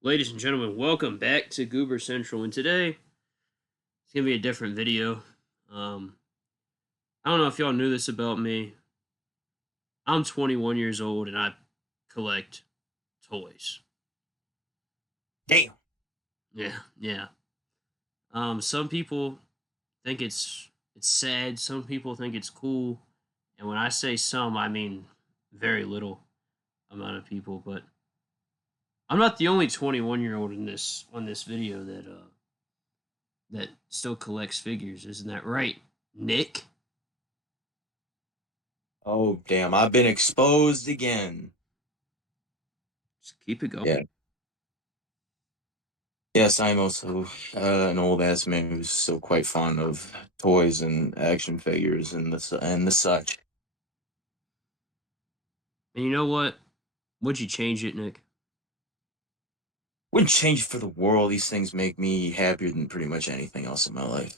Ladies and gentlemen, welcome back to Goober Central. And today, it's going to be a different video. Um, I don't know if y'all knew this about me. I'm 21 years old and I collect toys. Damn. Yeah. Some people think it's sad. Some people think it's cool. And when I say some, I mean very little amount of people. But I'm not the only 21-year-old in this on this video that still collects figures. Isn't that right, Nick? Oh, damn. I've been exposed again. Just keep it going. Yeah. Yes, I'm also an old ass man who's still quite fond of toys and action figures and the such. And you know what? Would you change it, Nick? Wouldn't change it for the world. These things make me happier than pretty much anything else in my life.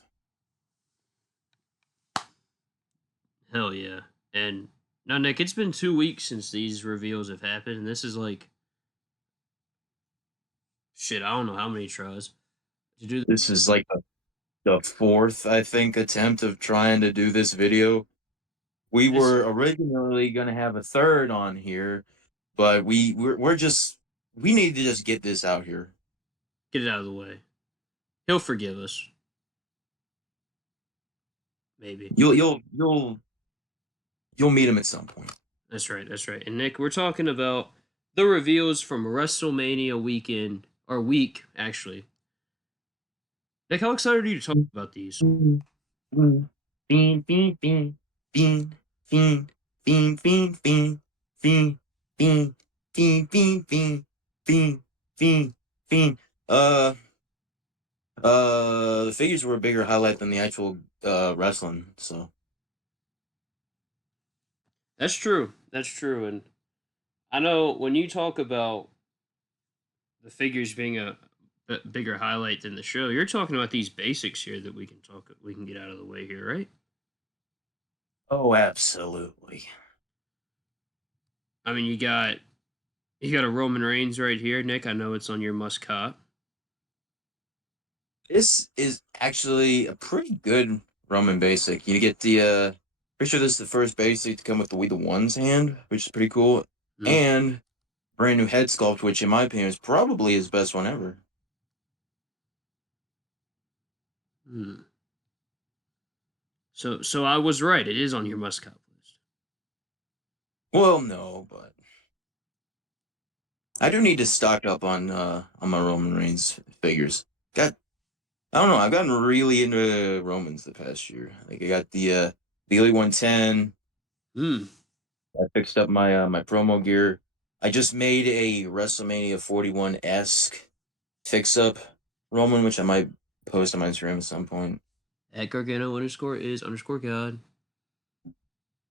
Hell yeah. And now, Nick, it's been 2 weeks since these reveals have happened, and this is like shit. I don't know how many tries to do. This is like the fourth, I think, attempt of trying to do this video. We This. were originally gonna have a third on here, but we're just we need to just get this out here. Get it out of the way. He'll forgive us, maybe. You'll meet him at some point. That's right. That's right. And Nick, we're talking about the reveals from WrestleMania weekend or week actually. Nick, how excited are you to talk about these? Bean, bean, bean, bean, bean, bean, bean, bean, bean, bean, bean, bean, bean, bean, bean, bean, bean. Uh, the figures were a bigger highlight than the actual wrestling. So That's true. That's true. And I know when you talk about the figures being a bigger highlight than the show. You're talking about these basics here that we can get out of the way here, right? oh, absolutely. I mean, you got a Roman Reigns right here, Nick. I know it's on your must cop. This is actually a pretty good Roman basic. You get the pretty sure this is the first basic to come with the We the Ones hand, which is pretty cool. Mm. And brand new head sculpt, which in my opinion is probably his best one ever. Hmm. So I was right. It is on your must cop list. Well, no, but I do need to stock up on my Roman Reigns figures. Got I don't know, I've gotten really into Romans the past year. Like I got the Elite 110. Hmm. I fixed up my promo gear. I just made a WrestleMania 41 esque fix up Roman, which I might post on my Instagram at some point. At Gargano _is _God.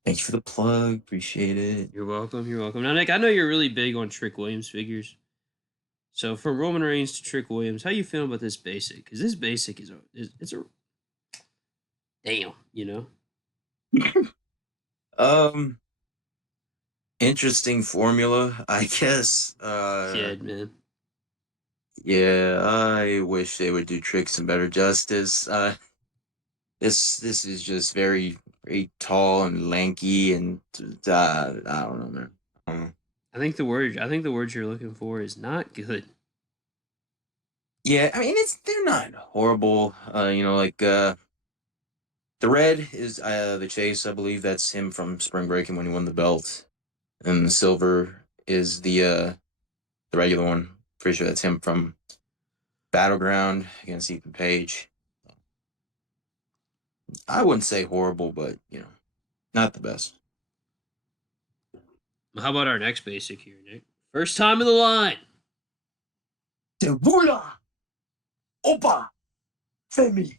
Thank you for the plug. Appreciate it. You're welcome. You're welcome. Now, Nick, I know you're really big on Trick Williams figures. So from Roman Reigns to Trick Williams, how you feeling about this basic? Because this basic it's a damn, you know. Um, Interesting formula, I guess. Kid, man. Yeah, I wish they would do Trick some better justice. This is just very tall and lanky, and I don't know, man. I don't know. I think the word you're looking for is not good. Yeah, I mean they're not horrible. Like the red is the chase. I believe that's him from Spring Breaking when he won the belt, and the silver is the regular one. Pretty sure that's him from Battleground against Ethan Page. I wouldn't say horrible, but not the best. How about our next basic here, Nick? First time in the line. Tebula Opa Femi.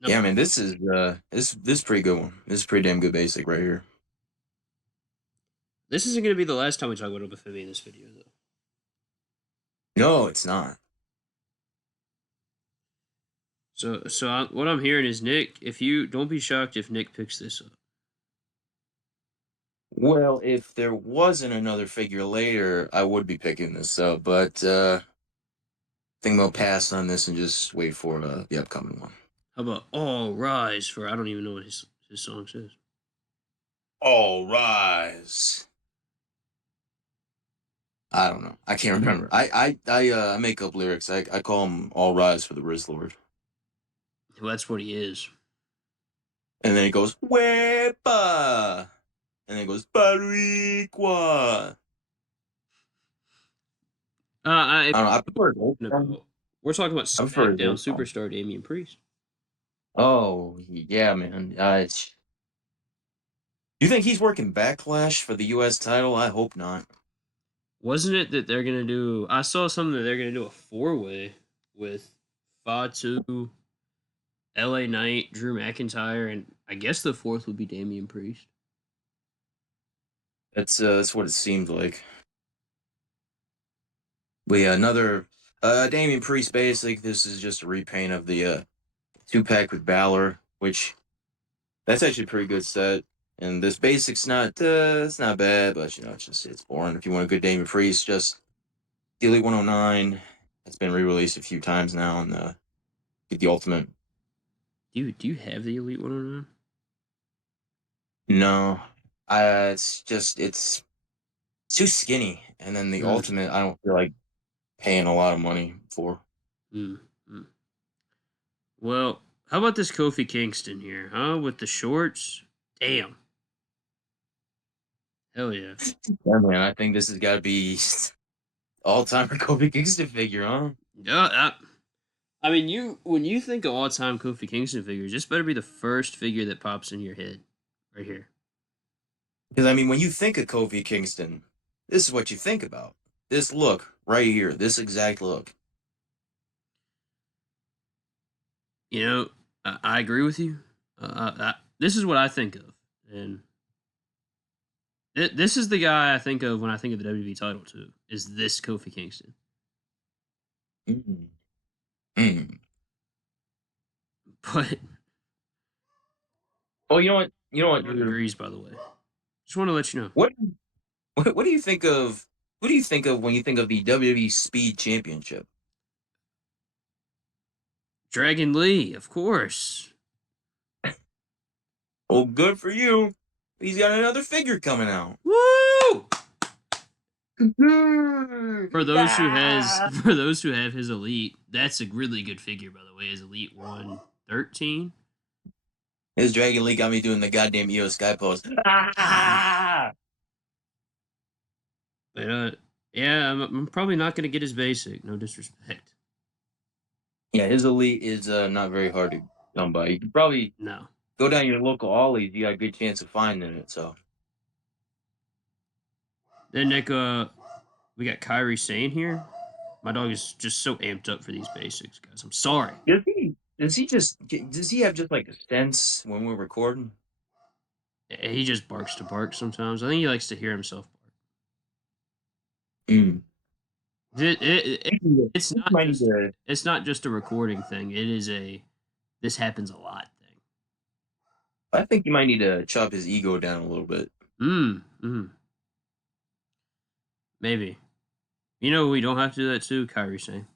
No, Yeah, man, this is pretty good one. This is pretty damn good basic right here. this isn't going to be the last time we talk about Obafemi in this video, though. No, it's not. What I'm hearing is Nick. If you don't be shocked if Nick picks this up. Well, if there wasn't another figure later, I would be picking this up, but think I'm gonna pass on this and just wait for the upcoming one. How about All Rise for I don't even know what his song says. All rise. I don't know. I can't remember. I make up lyrics. I call them "All Rise" for the Riz Lord, Well, that's what he is. and then it goes "Wepa," and then it goes "Barriqua." I I don't know. I prefer his old song. we're talking about I prefer his SmackDown old song. superstar Damian Priest. Oh yeah, man. You think he's working Backlash for the U.S. title? I hope not. Wasn't it that they're gonna do? I saw something that they're gonna do a 4-way with Fatu, LA Knight, Drew McIntyre, and I guess the fourth would be Damian Priest. That's what it seemed like. But yeah, another Damian Priest basic. This is just a repaint of the 2-pack with Balor, which that's actually a pretty good set. And this basic's not it's not bad, but it's boring. If you want a good Damian Priest, just the Elite 109. It's been re-released a few times now, and get the Ultimate. Do you have the Elite 109? No, it's too skinny, and then the Mm, Ultimate I don't feel like paying a lot of money for. mm, mm. Well, how about this Kofi Kingston here, huh? With the shorts? Damn. Hell yeah. Yeah, man, I think this has got to be all-time Kofi Kingston figure, huh? Yeah. I mean, you when you think of all time Kofi Kingston figures, this better be the first figure that pops in your head, right here. Because I mean, when you think of Kofi Kingston, this is what you think about. This look right here, this exact look. You know, I agree with you. This is what I think of, and this is the guy I think of when I think of the WWE title too. Is this Kofi Kingston? Mm. Mm. But Oh, you know what? You know what, everyone Drew? agrees, by the way. Just want to let you know. What what do you think of? What do you think of when you think of the WWE Speed Championship? Dragon Lee, of course. Oh, good for you. He's got another figure coming out. Woo! Yeah. For those who have his elite, that's a really good figure, by the way. His elite 113. His Dragon League got me doing the goddamn EO Sky pose. But yeah, I'm probably not gonna get his basic. No disrespect. Yeah, his elite is not very hard to come by. You can probably No. go down your local Ollie's. You got a good chance of finding it. So Then Nick, we got Kyrie Sane here. My dog is just so amped up for these basics, guys. I'm sorry. does he have just like a sense when we're recording? He just barks to bark sometimes. I think he likes to hear himself bark. Mm. It's This not might need just to. it's not just a recording thing. It is a this happens a lot thing. I think you might need to chop his ego down a little bit. Mm. Maybe. You know we don't have to do that too, Kyrie Sane.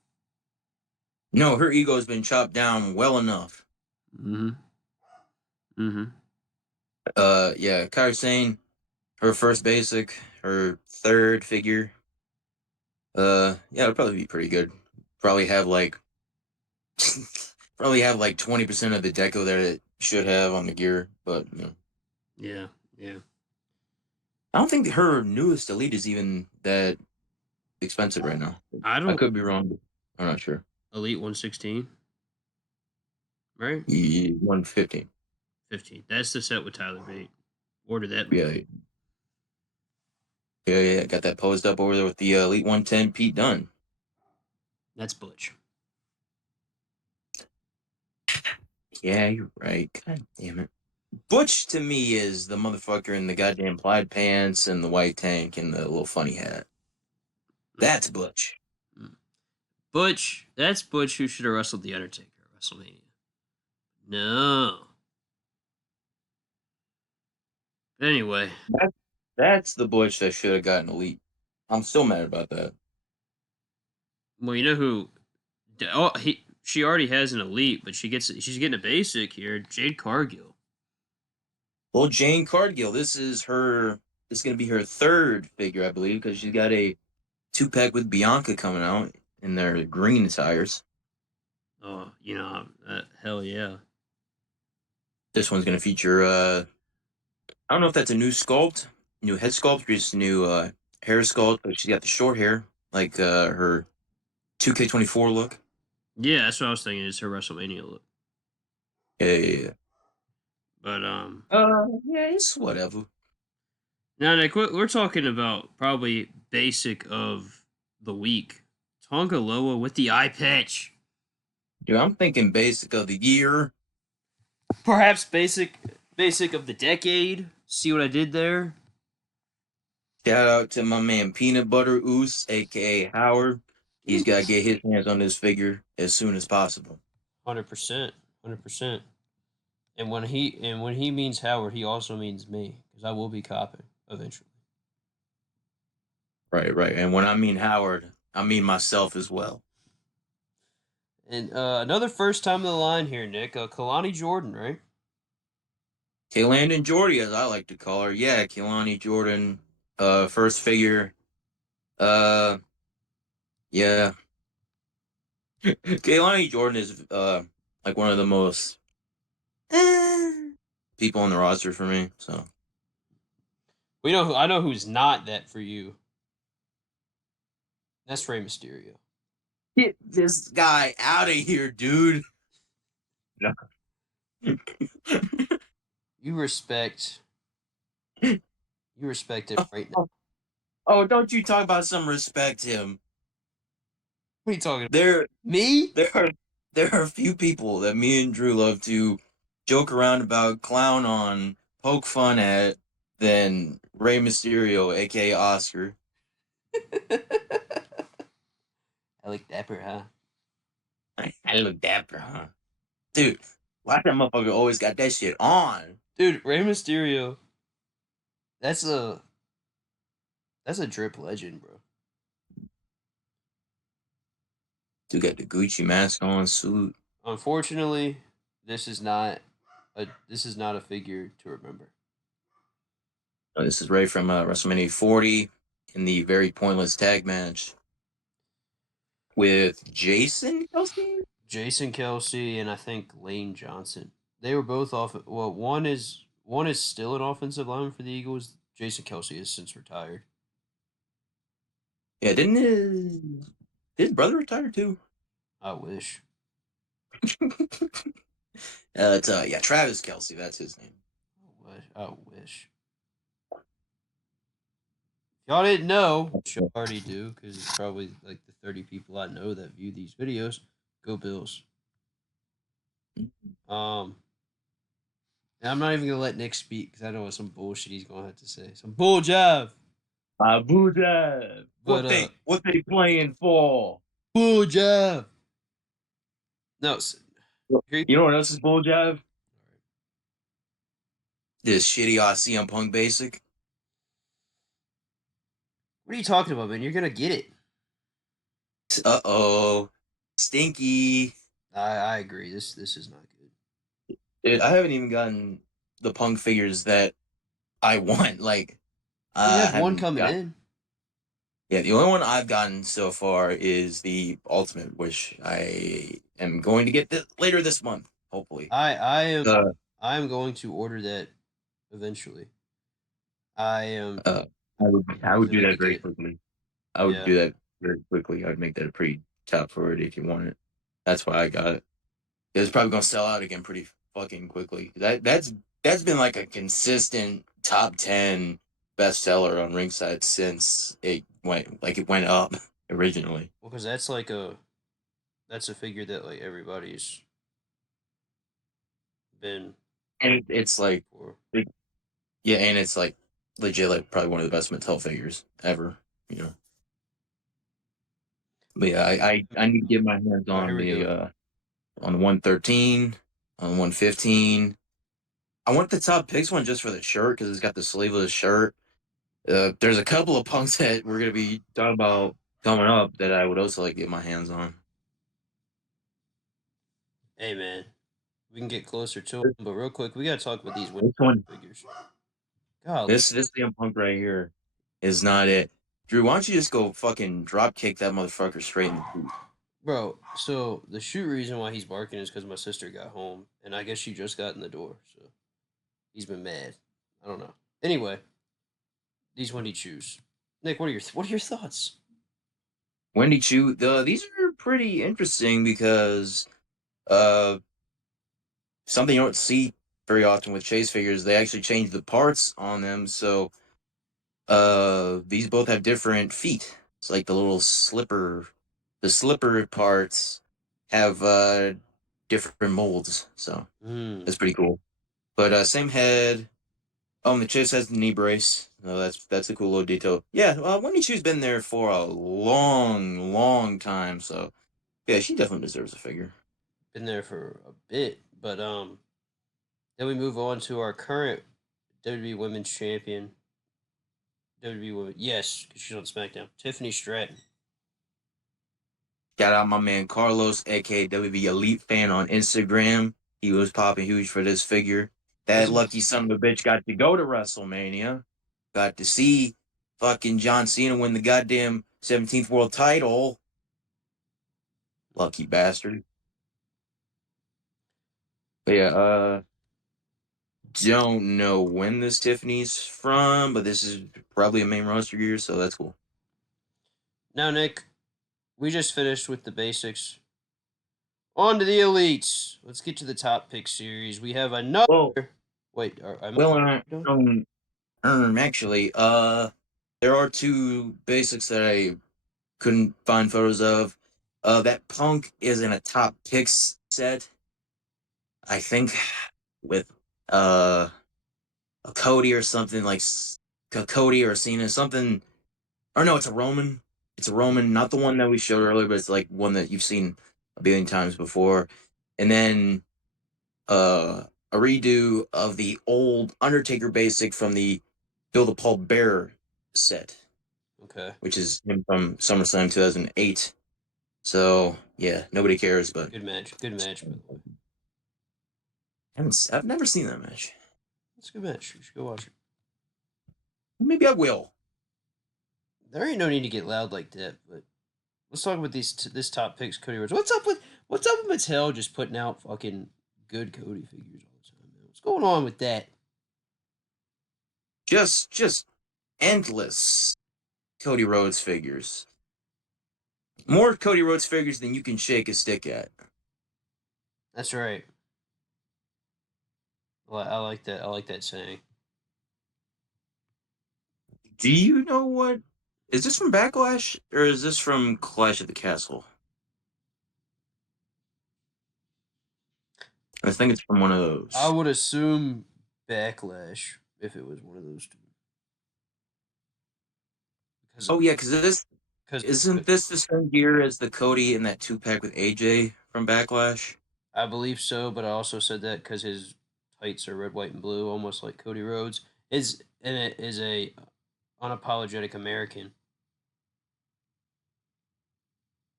No, her ego has been chopped down well enough. Mm-hmm. Mm-hmm. Yeah, Kairi Sane, her first basic, her third figure. Yeah, it'll probably be pretty good. Probably have like, probably have like 20% of the deco that it should have on the gear, but Yeah. Yeah. I don't think her newest elite is even that expensive right now. I I don't could be wrong. But I'm not sure. Elite 116, right? 115. 15. That's the set with Tyler Bate. Order that. Yeah, yeah. Got that posed up over there with the Elite 110 Pete Dunne. That's Butch. Yeah, you're right. God damn it. Butch to me is the motherfucker in the goddamn plaid pants and the white tank and the little funny hat. That's Butch. Mm. Butch. That's Butch who should have wrestled The Undertaker at WrestleMania. No. But anyway. That's the Butch that should have gotten elite. I'm still mad about that. Well, you know who? Oh, she already has an elite, but she's getting a basic here. Jade Cargill. Well, Jane Cargill, this is gonna be her third figure, I believe, because she's got a two pack with Bianca coming out in their green attires. Oh, hell yeah. This one's gonna feature I don't know if that's a new sculpt, new head sculpt, or just new hair sculpt, but she's got the short hair, like her 2K24 look. Yeah, that's what I was thinking. Is her WrestleMania look. Yeah, yeah, yeah. But Yeah, it's whatever. now Nick, we're talking about probably basic of the week. Tonga Loa with the eye patch. Dude, I'm thinking basic of the year. Perhaps basic of the decade. See what I did there? Shout out to my man Peanut Butter Oos, aka Howard. He's got to get his hands on this figure as soon as possible. 100%. 100%. And when he means Howard, he also means me because I will be copping eventually. Right, right. And when I mean Howard, I mean myself as well. And another first time in the line here, Nick. Kalani Jordan, right? Kaylanden Jordy, as I like to call her. Yeah, Kehlani Jordan, first figure. Uh, yeah. Kaylani Jordan is like one of the most people on the roster for me. So I know who's not that for you. That's Rey Mysterio. get this guy out of here, dude. No. You respect you respect it right now. Oh, don't you talk about some respect him. What are you talking about? There Me? there are there are a few people that me and Drew love to joke around about, clown on, poke fun at than Rey Mysterio, aka Oscar. I like Dapper, huh? I look dapper, huh? Dude, why that motherfucker always got that shit on? Dude, Rey Mysterio, that's a that's a drip legend, bro. Dude got the Gucci mask on, suit. Unfortunately, this is not this is not a figure to remember. This is Ray from WrestleMania 40 in the very pointless tag match with Jason Kelsey. Jason Kelsey and I think Lane Johnson. They were both off. Well, one is still an offensive lineman for the Eagles. Jason Kelsey has since retired. Yeah, didn't his brother retire too? I wish. It's yeah, Travis Kelsey, that's his name. I wish. I wish. Y'all didn't know, which y'all already do, because it's probably like the 30 people I know that view these videos. Go Bills. Um, and I'm not even gonna let Nick speak because I know it's some bullshit he's gonna have to say. Some bull jive. Abuja. But What they playing for? bull jive. No, here. You know what else is bull jive? This shitty CM Punk basic. What are you talking about, man? You're gonna get it. Uh-oh. Stinky. I agree. This is not good. Dude, I haven't even gotten the Punk figures that I want. Like, Well, you I have one haven't coming got. in. Yeah, the only one I've gotten so far is the Ultimate, which I am going to get later this month, hopefully. I am Uh, I am going to order that eventually. I am uh, I would do gonna that get very it. quickly. I would Yeah. do that very quickly. I would make that a pretty top priority if you want it. That's why I got it. It's probably gonna sell out again pretty fucking quickly. That's been like a consistent top 10 bestseller on Ringside since it went up originally. Well, because that's a figure that like everybody's been And it's like for. yeah, and it's like legit like probably one of the best Mattel figures ever, you know. But yeah, I need to get my hands All right, here on we go. the 113, on 115. I want the top picks one just for the shirt because it's got the sleeveless shirt. There's a couple of punks that we're gonna be talking about coming up that I would also like to get my hands on. Hey man, we can get closer to them, but real quick, we gotta talk about these women This one, figures. Golly, this damn punk right here is not it. Drew, why don't you just go fucking drop kick that motherfucker straight in the boot? bro. So the shoot reason why he's barking is because my sister got home, and I guess she just got in the door, so he's been mad. I don't know. Anyway, these Wendy chews. Nick, what are your thoughts? Wendy Chu, these are pretty interesting because uh something you don't see very often with chase figures. They actually change the parts on them, so these both have different feet. It's like the slipper parts have different molds, so Hmm. that's pretty cool. But same head. Oh, and the chase has the knee brace. Oh, that's a cool little detail. Yeah, Wendy Chu's been there for a long, long time, so yeah, she definitely deserves a figure. Been there for a bit, but then we move on to our current WWE Women's Champion. WWE Women, yes, 'cause she's on SmackDown. Tiffany Stratton. Shout out my man Carlos, aka WB Elite Fan on Instagram. He was popping huge for this figure. That As lucky son of a bitch got to go to WrestleMania. Got to see fucking John Cena win the goddamn 17th world title. Lucky bastard. But yeah, don't know when this Tiffany's from, but this is probably a main roster gear, so that's cool. Now, Nick, we just finished with the basics. On to the elites. Let's get to the top pick series. We have another. Well, Wait, well, done? actually, there are two basics that I couldn't find photos of. That Punk is in a top picks set, I think, with a Cody or something like Cody or Cena, something. Or no, it's a Roman. It's a Roman, not the one that we showed earlier, but it's like one that you've seen a billion times before. And then a redo of the old Undertaker basic from the Bill the Paul Bearer set, Okay. which is him from SummerSlam 2008. So yeah, nobody cares, but Good match. Good match, by the way. I've never seen that match. It's a good match. You should go watch it. Maybe I will. There ain't no need to get loud like that, but let's talk about this top picks Cody Rhodes. What's up with Mattel just putting out fucking good Cody figures all the time, man? What's going on with that? Just endless Cody Rhodes figures. More Cody Rhodes figures than you can shake a stick at. That's right. I like that. I like that saying. Do you know what? Is this from Backlash or is this from Clash at the Castle? I think it's from one of I those. would assume Backlash if it was one of those two. Because Oh yeah, because this because isn't this the same gear as the Cody in that 2-pack with AJ from Backlash? I believe so, but I also said that because his tights are red, white, and blue, almost like Cody Rhodes. It is a unapologetic American.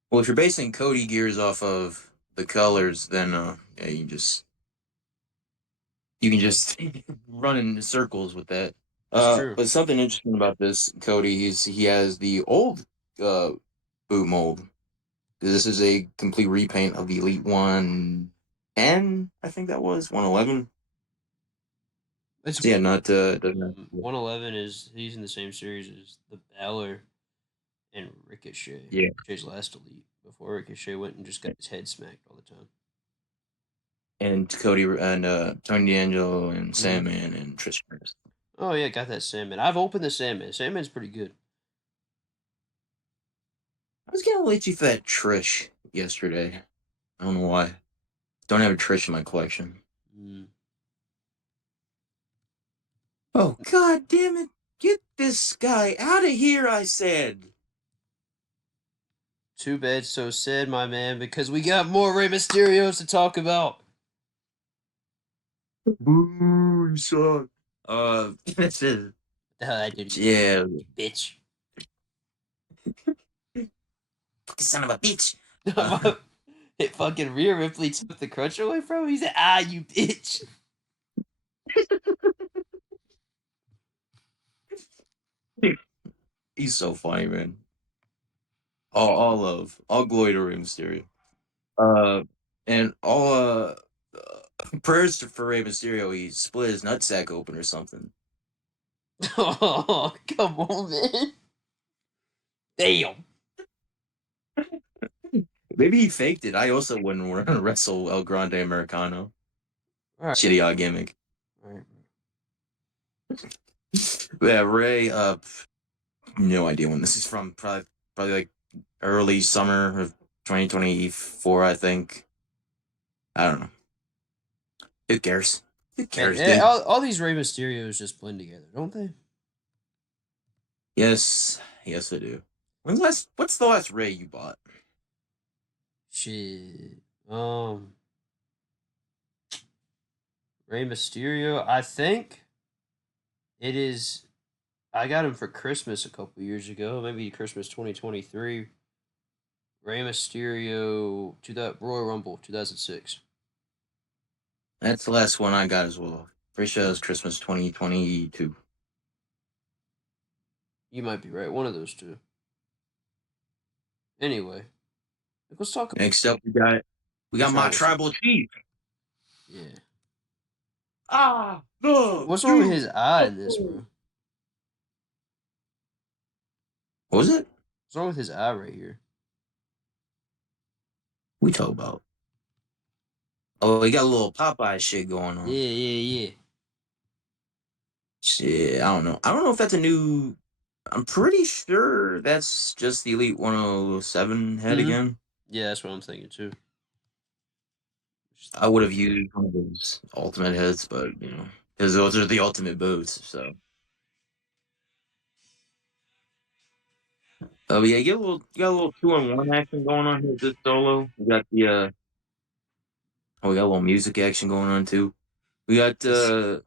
Well, if you're basing Cody gears off of the colors, then yeah, you can just run in circles with that. It's true. But something interesting about this Cody, he has the old uh boot mold. This is a complete repaint of the Elite 110, I think that was 111. It's So yeah, not doesn't 111 is he's in the same series as the Balor and Ricochet. yeah, Ricochet's last elite before Ricochet went and just got his head smacked all the time. and Cody and Tony D'Angelo and Mm-hmm. Sandman and Trish Stratus. Oh yeah, got that Sandman. I've opened the Sandman. Sandman's pretty good. I was getting itchy for that Trish yesterday. I don't know why. Don't have a Trish in my collection. Mm. Oh god damn it. Get this guy out of here, I said. Too bad, so sad, my man, because we got more Rey Mysterios to talk about. Boo, you suck. This is Dude, Yeah, you bitch. son of a bitch. It fucking Rhea Ripley took the crutch away from him. He said, "Ah, you bitch." He's so funny, man. All love, all glory to Rey Mysterio. Uh, and all prayers for Rey Mysterio. He split his nutsack open or something. Oh, come on, man. Damn. Maybe he faked it. I also wouldn't want to wrestle El Grande Americano. All right, Shitty odd gimmick. all right. Yeah, Ray. No idea when this is from. Probably like early summer of 2024. I think. I don't know. Who cares? Who Man, cares, dude? all these Rey Mysterios just blend together, don't they? Yes, yes, I do. What's the last Ray you bought? Shit. Rey Mysterio. I think it is. I got him for Christmas a couple years ago, maybe Christmas 2023. Rey Mysterio to that Royal Rumble 2006. That's the last one I got as well. Pretty sure it was Christmas 2022. You might be right, one of those two. Anyway, let's talk Next up, we got my tribal series. tribal chief. Yeah. Ah, the What's wrong with his dude. eye in this, bro? What was it? What's wrong with his eye right here? We talk about. Oh, we got a little Popeye shit going Yeah, on. yeah, yeah. Shit, I don't know. I don't know if that's a new. I'm pretty sure that's just the Elite 107 head Mm-hmm. again. Yeah, that's what I'm thinking too. I would have used one of those ultimate heads, but because those are the ultimate boots. So, oh yeah, you got a little 2-on-1 action going on here with this solo. We got we got a little music action going on too. We got It's,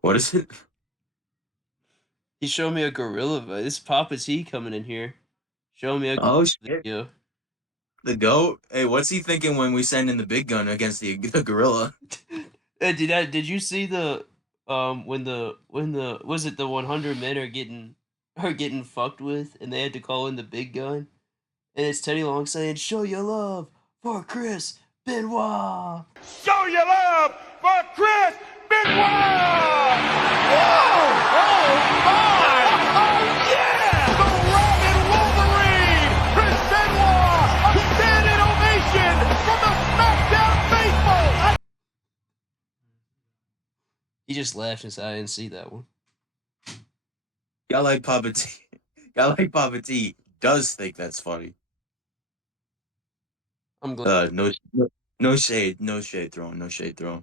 what is it? he showed me a gorilla. This Papa T coming in here. Show me a Oh shit, video. the goat. Hey, what's he thinking when we send in the big gun against the gorilla? Did you see the when the was it the 100 men are getting fucked with and they had to call in the big gun and it's Teddy Long saying show your love for Chris Benoit. Show your love for Chris Benoit! Whoa! Oh my! Oh yeah! The Rabid Wolverine, Chris Benoit, a standing ovation from the SmackDown faithful. He just laughed and said I didn't see that one. Guy like Papa T. Guy like Papa T does think that's funny. I'm glad. No shade, no shade thrown, no shade thrown.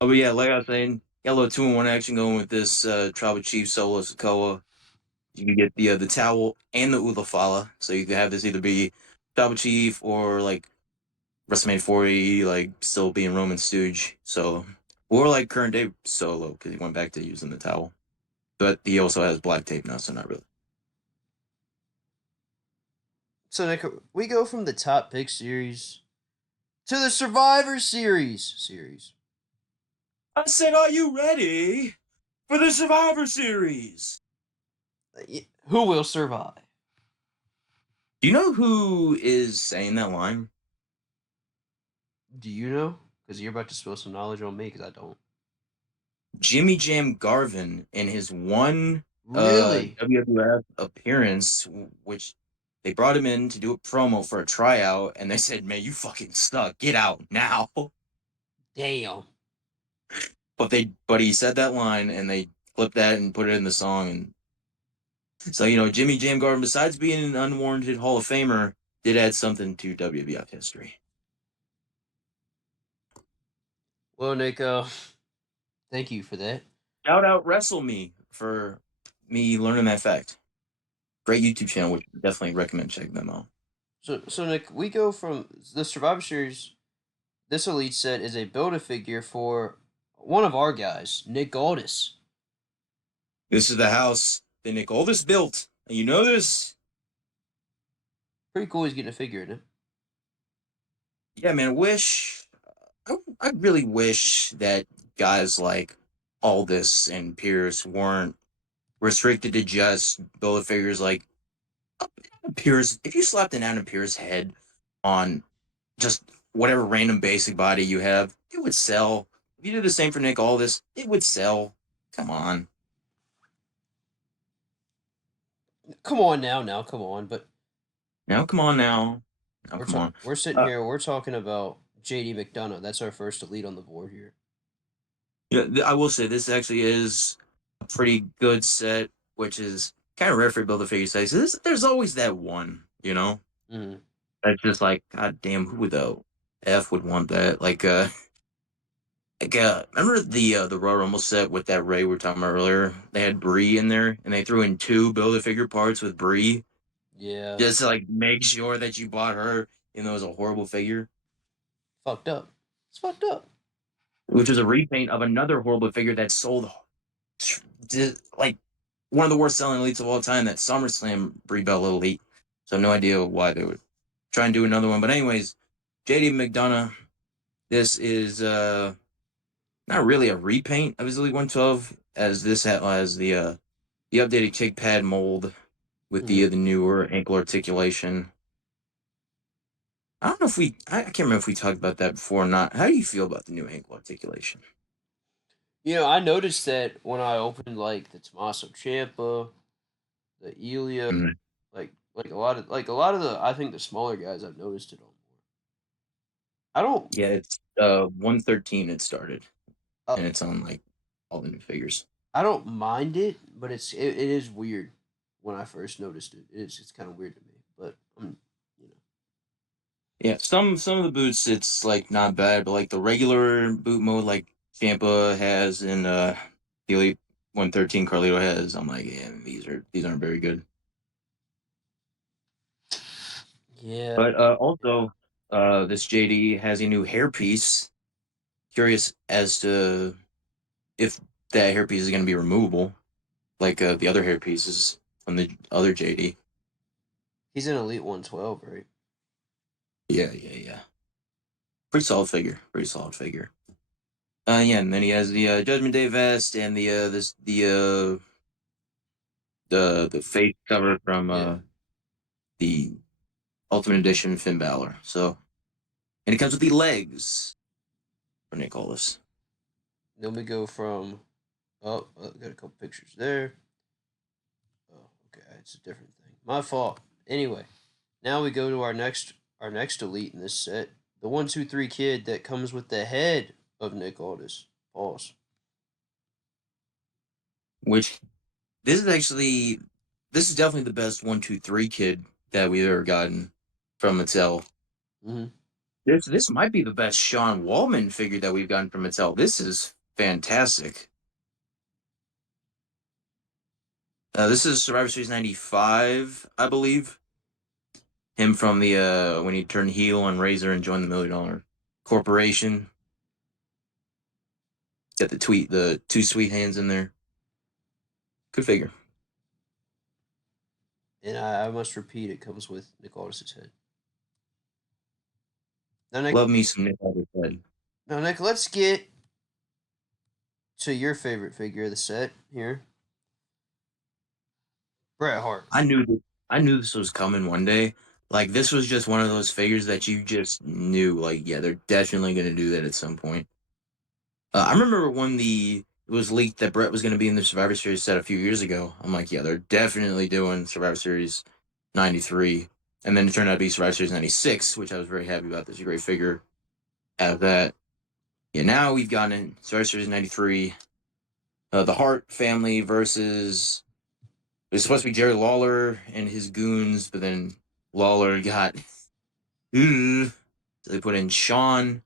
Oh, but yeah, like I was saying, got a little 2-in-1 action going with this Tribal Chief Solo Sokoa. You can get the towel and the Ulafala, so you can have this either be Tribal Chief or like WrestleMania 40, like still being Roman Stooge Solo, or like current day Solo because he went back to using the towel, but he also has black tape now, so not really. So Nick, we go from the top pick series to the Survivor series. I said, are you ready for the Survivor Series? Who will survive? Do you know who is saying that line? Do you know? Because you're about to spill some knowledge on me because I don't. Jimmy Jam Garvin in his one Really? WWF appearance, which they brought him in to do a promo for a tryout, and they said, "Man, you fucking suck. Get out now." Damn. But he said that line, and they clipped that and put it in the song, and so Jimmy Jam Garvin, besides being an unwarranted Hall of Famer, did add something to WWF history. Well, Nick, thank you for that. Shout out Wrestle Me for me learning that fact. Great YouTube channel, which definitely recommend checking them out. So Nick, we go from the Survivor Series. This Elite set is a build-a-figure for one of our guys, Nick Aldis. This is the house that Nick Aldis built. And you know this? Pretty cool he's getting a figure in it. Yeah, man. I really wish that guys like Aldis and Pierce weren't restricted to just build figures like Pierce. If you slapped an Adam Pierce head on just whatever random basic body you have, it would sell. If you did the same for Nick Aldis, it would sell. Come on. Come on now, come on. But Now, come on now. Now, come on. we're sitting here, we're talking about JD McDonough. That's our first elite on the board here. Yeah, I will say this actually is a pretty good set, which is kind of rare for Build a Figure size. There's always that one, you know? Mm-hmm. That's just like, God damn, who the F would want that? Remember the Royal Rumble set with that Ray we were talking about earlier? They had Brie in there, and they threw in 2 Build-A-Figure parts with Brie, Yeah. just to like make sure that you bought her, even though it was a horrible figure. Fucked up. It's fucked up. Which was a repaint of another horrible figure that sold like one of the worst selling elites of all time, that SummerSlam Brie Bella Elite. So I have no idea why they would try and do another one. But anyways, JD McDonough, this is not really a repaint of his Elite 112, as this has the updated kick pad mold with the newer ankle articulation. I don't know if I can't remember if we talked about that before or not. How do you feel about the new ankle articulation? You know, I noticed that when I opened like the Tommaso Ciampa, the Elia, Mm. like a lot of the I think the smaller guys I've noticed it on more. I don't. Yeah, it's 113 it started, and Uh, it's on like all the new figures. I don't mind it, but it is weird. When I first noticed it, it's kind of weird to me. But you know, Yeah, some of the boots it's like not bad, but like the regular boot mode like Champa has and the Elite 113 Carlito has, I'm like, yeah, these aren't very good. yeah, But also this JD has a new hairpiece. Curious as to if that hairpiece is going to be removable, like the other hairpieces from the other JD. he's an Elite 112, right? Yeah. Pretty solid figure. Pretty solid figure. Yeah, and then he has the Judgment Day vest and the face cover from Yeah. the Ultimate Edition Finn Balor. So, and it comes with the legs for Nick Aldis. Then we go from. Got a couple pictures there. Oh, okay, it's a different thing. My fault. Anyway, now we go to our next elite in this set, the 123 kid that comes with the head of Nick Aldis. Pause. Which this is definitely the best 123 kid that we've ever gotten from Mattel. Mm-hmm. This might be the best Sean Wallman figure that we've gotten from Mattel. This is fantastic. This is Survivor Series 95, I believe. Him from the when he turned heel on Razor and joined the $1 Million Corporation. Got the 2 sweet hands in there. Good figure. And I must repeat, it comes with Nick Aldis' head. Now, Love me some Nick Aldis head. Nick, let's get to your favorite figure of the set here. Bret Hart. I knew this was coming one day. Like this was just one of those figures that you just knew. Like, yeah, they're definitely gonna do that at some point. I remember when it was leaked that Brett was gonna be in the Survivor Series set a few years ago. I'm like, yeah, they're definitely doing Survivor Series 93. And then it turned out to be Survivor Series 96, which I was very happy about. There's a great figure out of that. Yeah, now we've gotten in Survivor Series 93. The Hart family versus it was supposed to be Jerry Lawler and his goons, but then Lawler got so they put in Sean,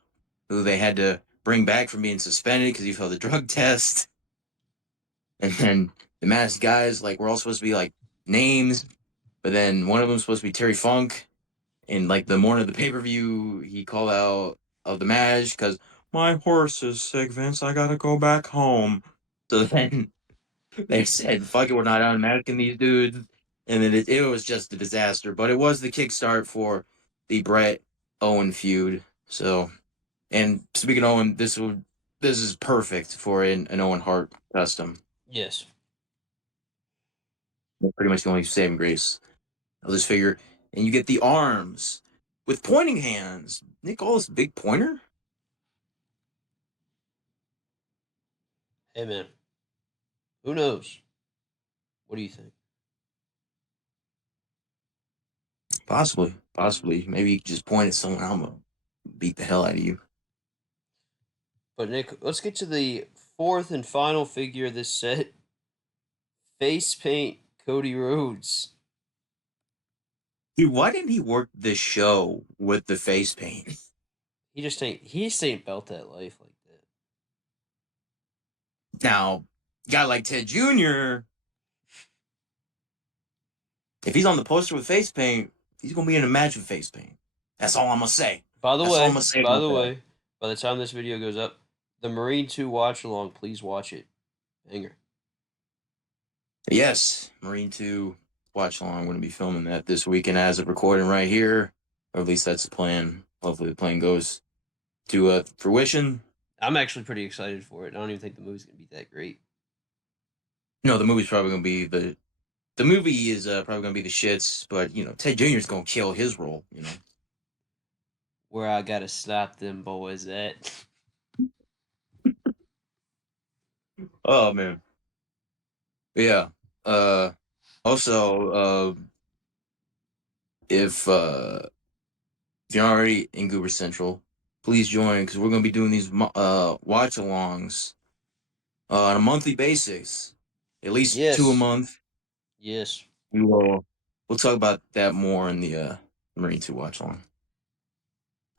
who they had to bring back from being suspended because he failed the drug test. And then the masked guys like were all supposed to be like names, but then one of them was supposed to be Terry Funk. And like the morning of the pay-per-view, he called out of the match because My horse is sick, Vince. I gotta go back home. So then they said, fuck it, we're not unmasking these dudes. And then it was just a disaster. But it was the kickstart for the Brett Owen feud. So, and speaking of Owen, this is perfect for an Owen Hart custom. Yes. Pretty much the only saving grace of this figure. And you get the arms with pointing hands. Nick Aldis, big pointer? Hey, man. Who knows? What do you think? Possibly. Maybe you could just point at someone. I'm gonna beat the hell out of you. But Nick, let's get to the fourth and final figure of this set. Face paint Cody Rhodes. Dude, why didn't he work the show with the face paint? He just ain't built that life like that. Now, a guy like Ted Jr., if he's on the poster with face paint, he's gonna be in a match with face paint. That's all I'm gonna say. By the That's all I'm way, gonna say by about the that. way, by the time this video goes up, the Marine 2 watch along, please watch it. Banger. Yes, Marine 2 watch along. I'm gonna be filming that this weekend as of recording right here. Or at least that's the plan. Hopefully the plan goes to fruition. I'm actually pretty excited for it. I don't even think the movie's gonna be that great. No, the movie's probably gonna be the movie is probably gonna be the shits, but Ted Jr. is gonna kill his role. Where I gotta stop them boys at. Oh man, yeah. Also, if you're already in Goober Central, please join because we're gonna be doing these watch alongs on a monthly basis, at least 2 a Yes. month. Yes. We'll talk about that more in the Marine 2 watch along.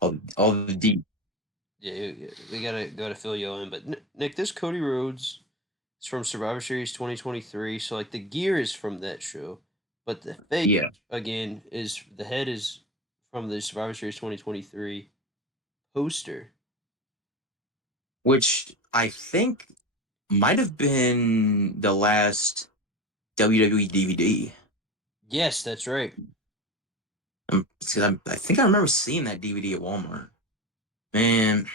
All the deep. Yeah, we gotta fill you in. But Nick, this Cody Rhodes is from Survivor Series 2023, so like the gear is from that show, but the face Yeah, again is the head is from the Survivor Series 2023 poster. which I think might have been the last WWE DVD. Yes, that's right. I think I remember seeing that DVD at Walmart. Man,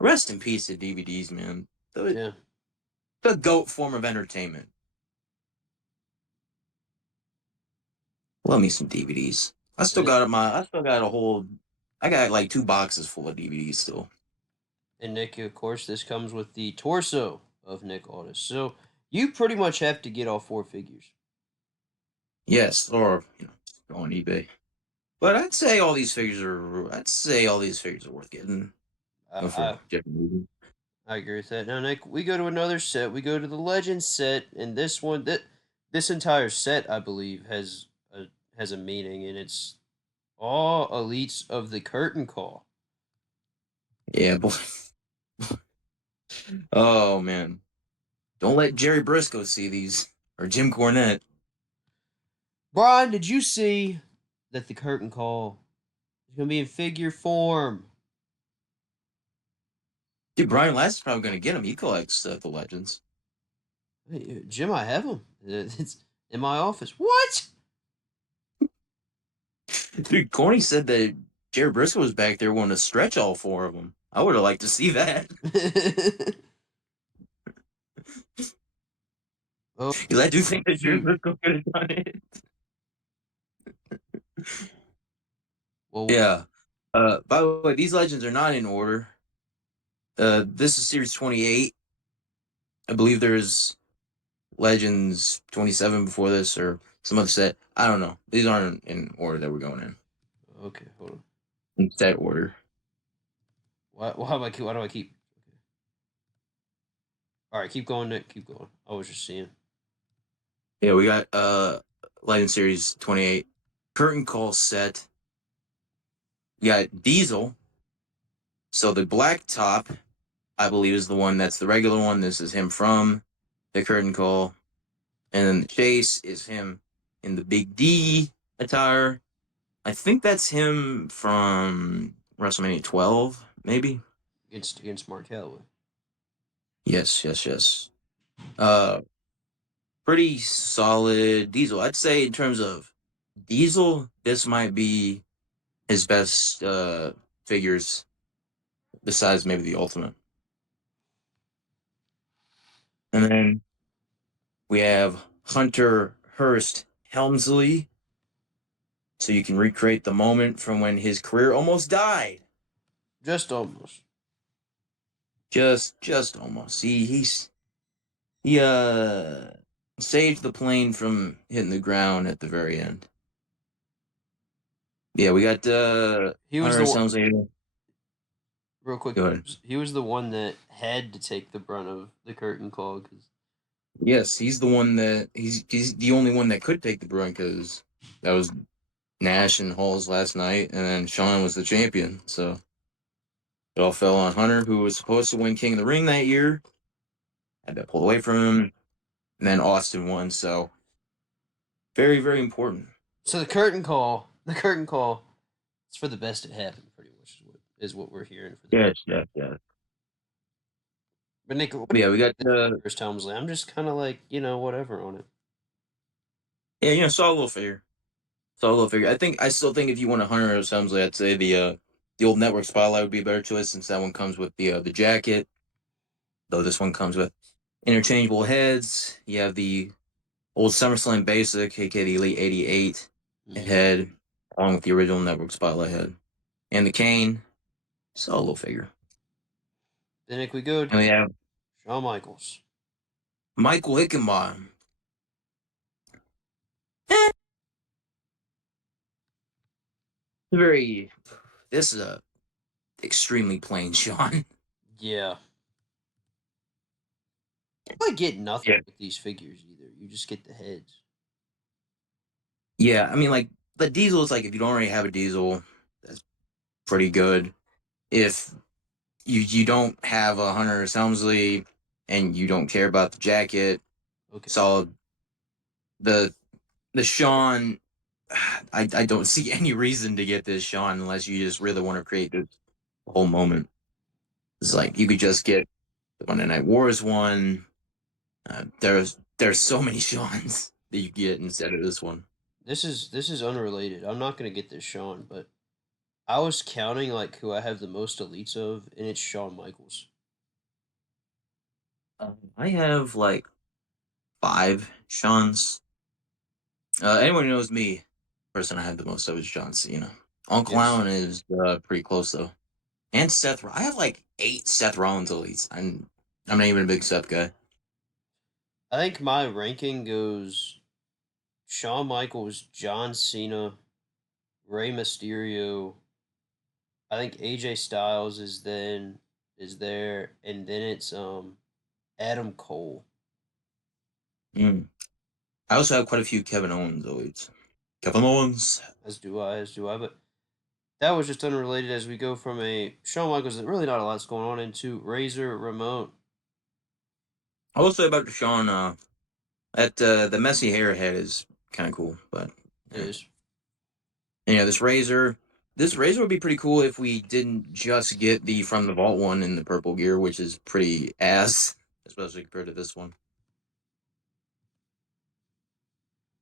rest in peace to DVDs, man. Yeah. The GOAT form of entertainment. Love me some DVDs. I still got I got like 2 boxes full of DVDs still. And Nick, of course, this comes with the torso of Nick Aldis. So you pretty much have to get all four figures. Yes, or go on eBay. But I'd say all these figures are worth getting for I different reasons. I agree with that. Now, Nick, we go to another set. We go to the Legends set, and this entire set, I believe, has a meaning, and it's all elites of the curtain call. Yeah, boy. Oh man. Don't let Jerry Briscoe see these or Jim Cornette. Brian, did you see that the curtain call is going to be in figure form? Dude, Brian Last is probably gonna get him. He collects the legends. Hey, Jim, I have them. It's in my office. What? Dude, Corny said that Jerry Briscoe was back there wanting to stretch all 4 of them. I would have liked to see that. Oh, Because I do think that Jerry Briscoe could have done it. well, Yeah. By the way, these legends are not in order. This is series 28. I believe there's Legends 27 before this or some other set. I don't know. These aren't in order that we're going in. okay, hold on. In set order. Why do I keep? Okay. All right, keep going, Nick. Keep going. I was just seeing. Yeah, we got Legend Series 28. Curtain Call set. We got Diesel. So the black top, I believe, is the one that's the regular one. This is him from the Curtain Call. And then the Chase is him in the Big D attire. I think that's him from WrestleMania 12, maybe. against Mark Calloway. Yes. Pretty solid Diesel. I'd say in terms of Diesel, this might be his best figures besides maybe the Ultimate. And then we have Hunter Hurst Helmsley. So you can recreate the moment from when his career almost died. Just almost. Just almost. He saved the plane from hitting the ground at the very end. Yeah, we got He was Hunter the one. Helmsley. Real quick, Go ahead. he was the one that had to take the brunt of the curtain call because Yes, he's the one that he's the only one that could take the brunt because that was Nash and Halls last night, and then Shawn was the champion. So it all fell on Hunter, who was supposed to win King of the Ring that year. Had that pulled away from him, and then Austin won. So very, very important. so the curtain call, it's for the best it happened. Pretty much is what we're hearing for the. Yes. But Nick, But yeah, we got first Helmsley. I'm just kind of like whatever on it. yeah, saw a little figure. I still think if you want a Hunter or Helmsley, I'd say the old Network Spotlight would be a better choice since that one comes with the jacket. Though this one comes with interchangeable heads. You have the old SummerSlam Basic, aka the Elite 88 head, along with the original Network Spotlight head. And the cane. Saw a little figure. Then Nick, we go And we have Shawn Michaels. Michael Hickenbottom. This is a extremely plain Shawn. Yeah. I get nothing with these figures either. You just get the heads. Yeah, I mean, like, the Diesel is like, if you don't already have a Diesel, that's pretty good. If you don't have a Hunter Helmsley and you don't care about the jacket, Okay. solid. The Shawn, I don't see any reason to get this Shawn unless you just really want to create this whole moment. It's like you could just get the Monday Night Wars one. There's so many Shawns that you get instead of this one. This is unrelated. I'm not gonna get this Shawn, but I was counting like who I have the most elites of, and it's Shawn Michaels. I have like 5 Shawns. Anyone who knows me, the person I have the most of is John Cena. Uncle Yes. Allen is pretty close though, and Seth. I have like 8 Seth Rollins elites. I'm not even a big Seth guy. I think my ranking goes Shawn Michaels, John Cena, Rey Mysterio. I think AJ Styles is there, and then it's Adam Cole. I also have quite a few Kevin Owens elites. Kevin Owens. As do I. But that was just unrelated as we go from a Shawn Michaels that really not a lot's going on into Razor Ramon. I will say about Shawn, that the messy hair head is kind of cool, but It is. and yeah, this razor would be pretty cool if we didn't just get the from the vault one in the purple gear, which is pretty ass, especially compared to this one.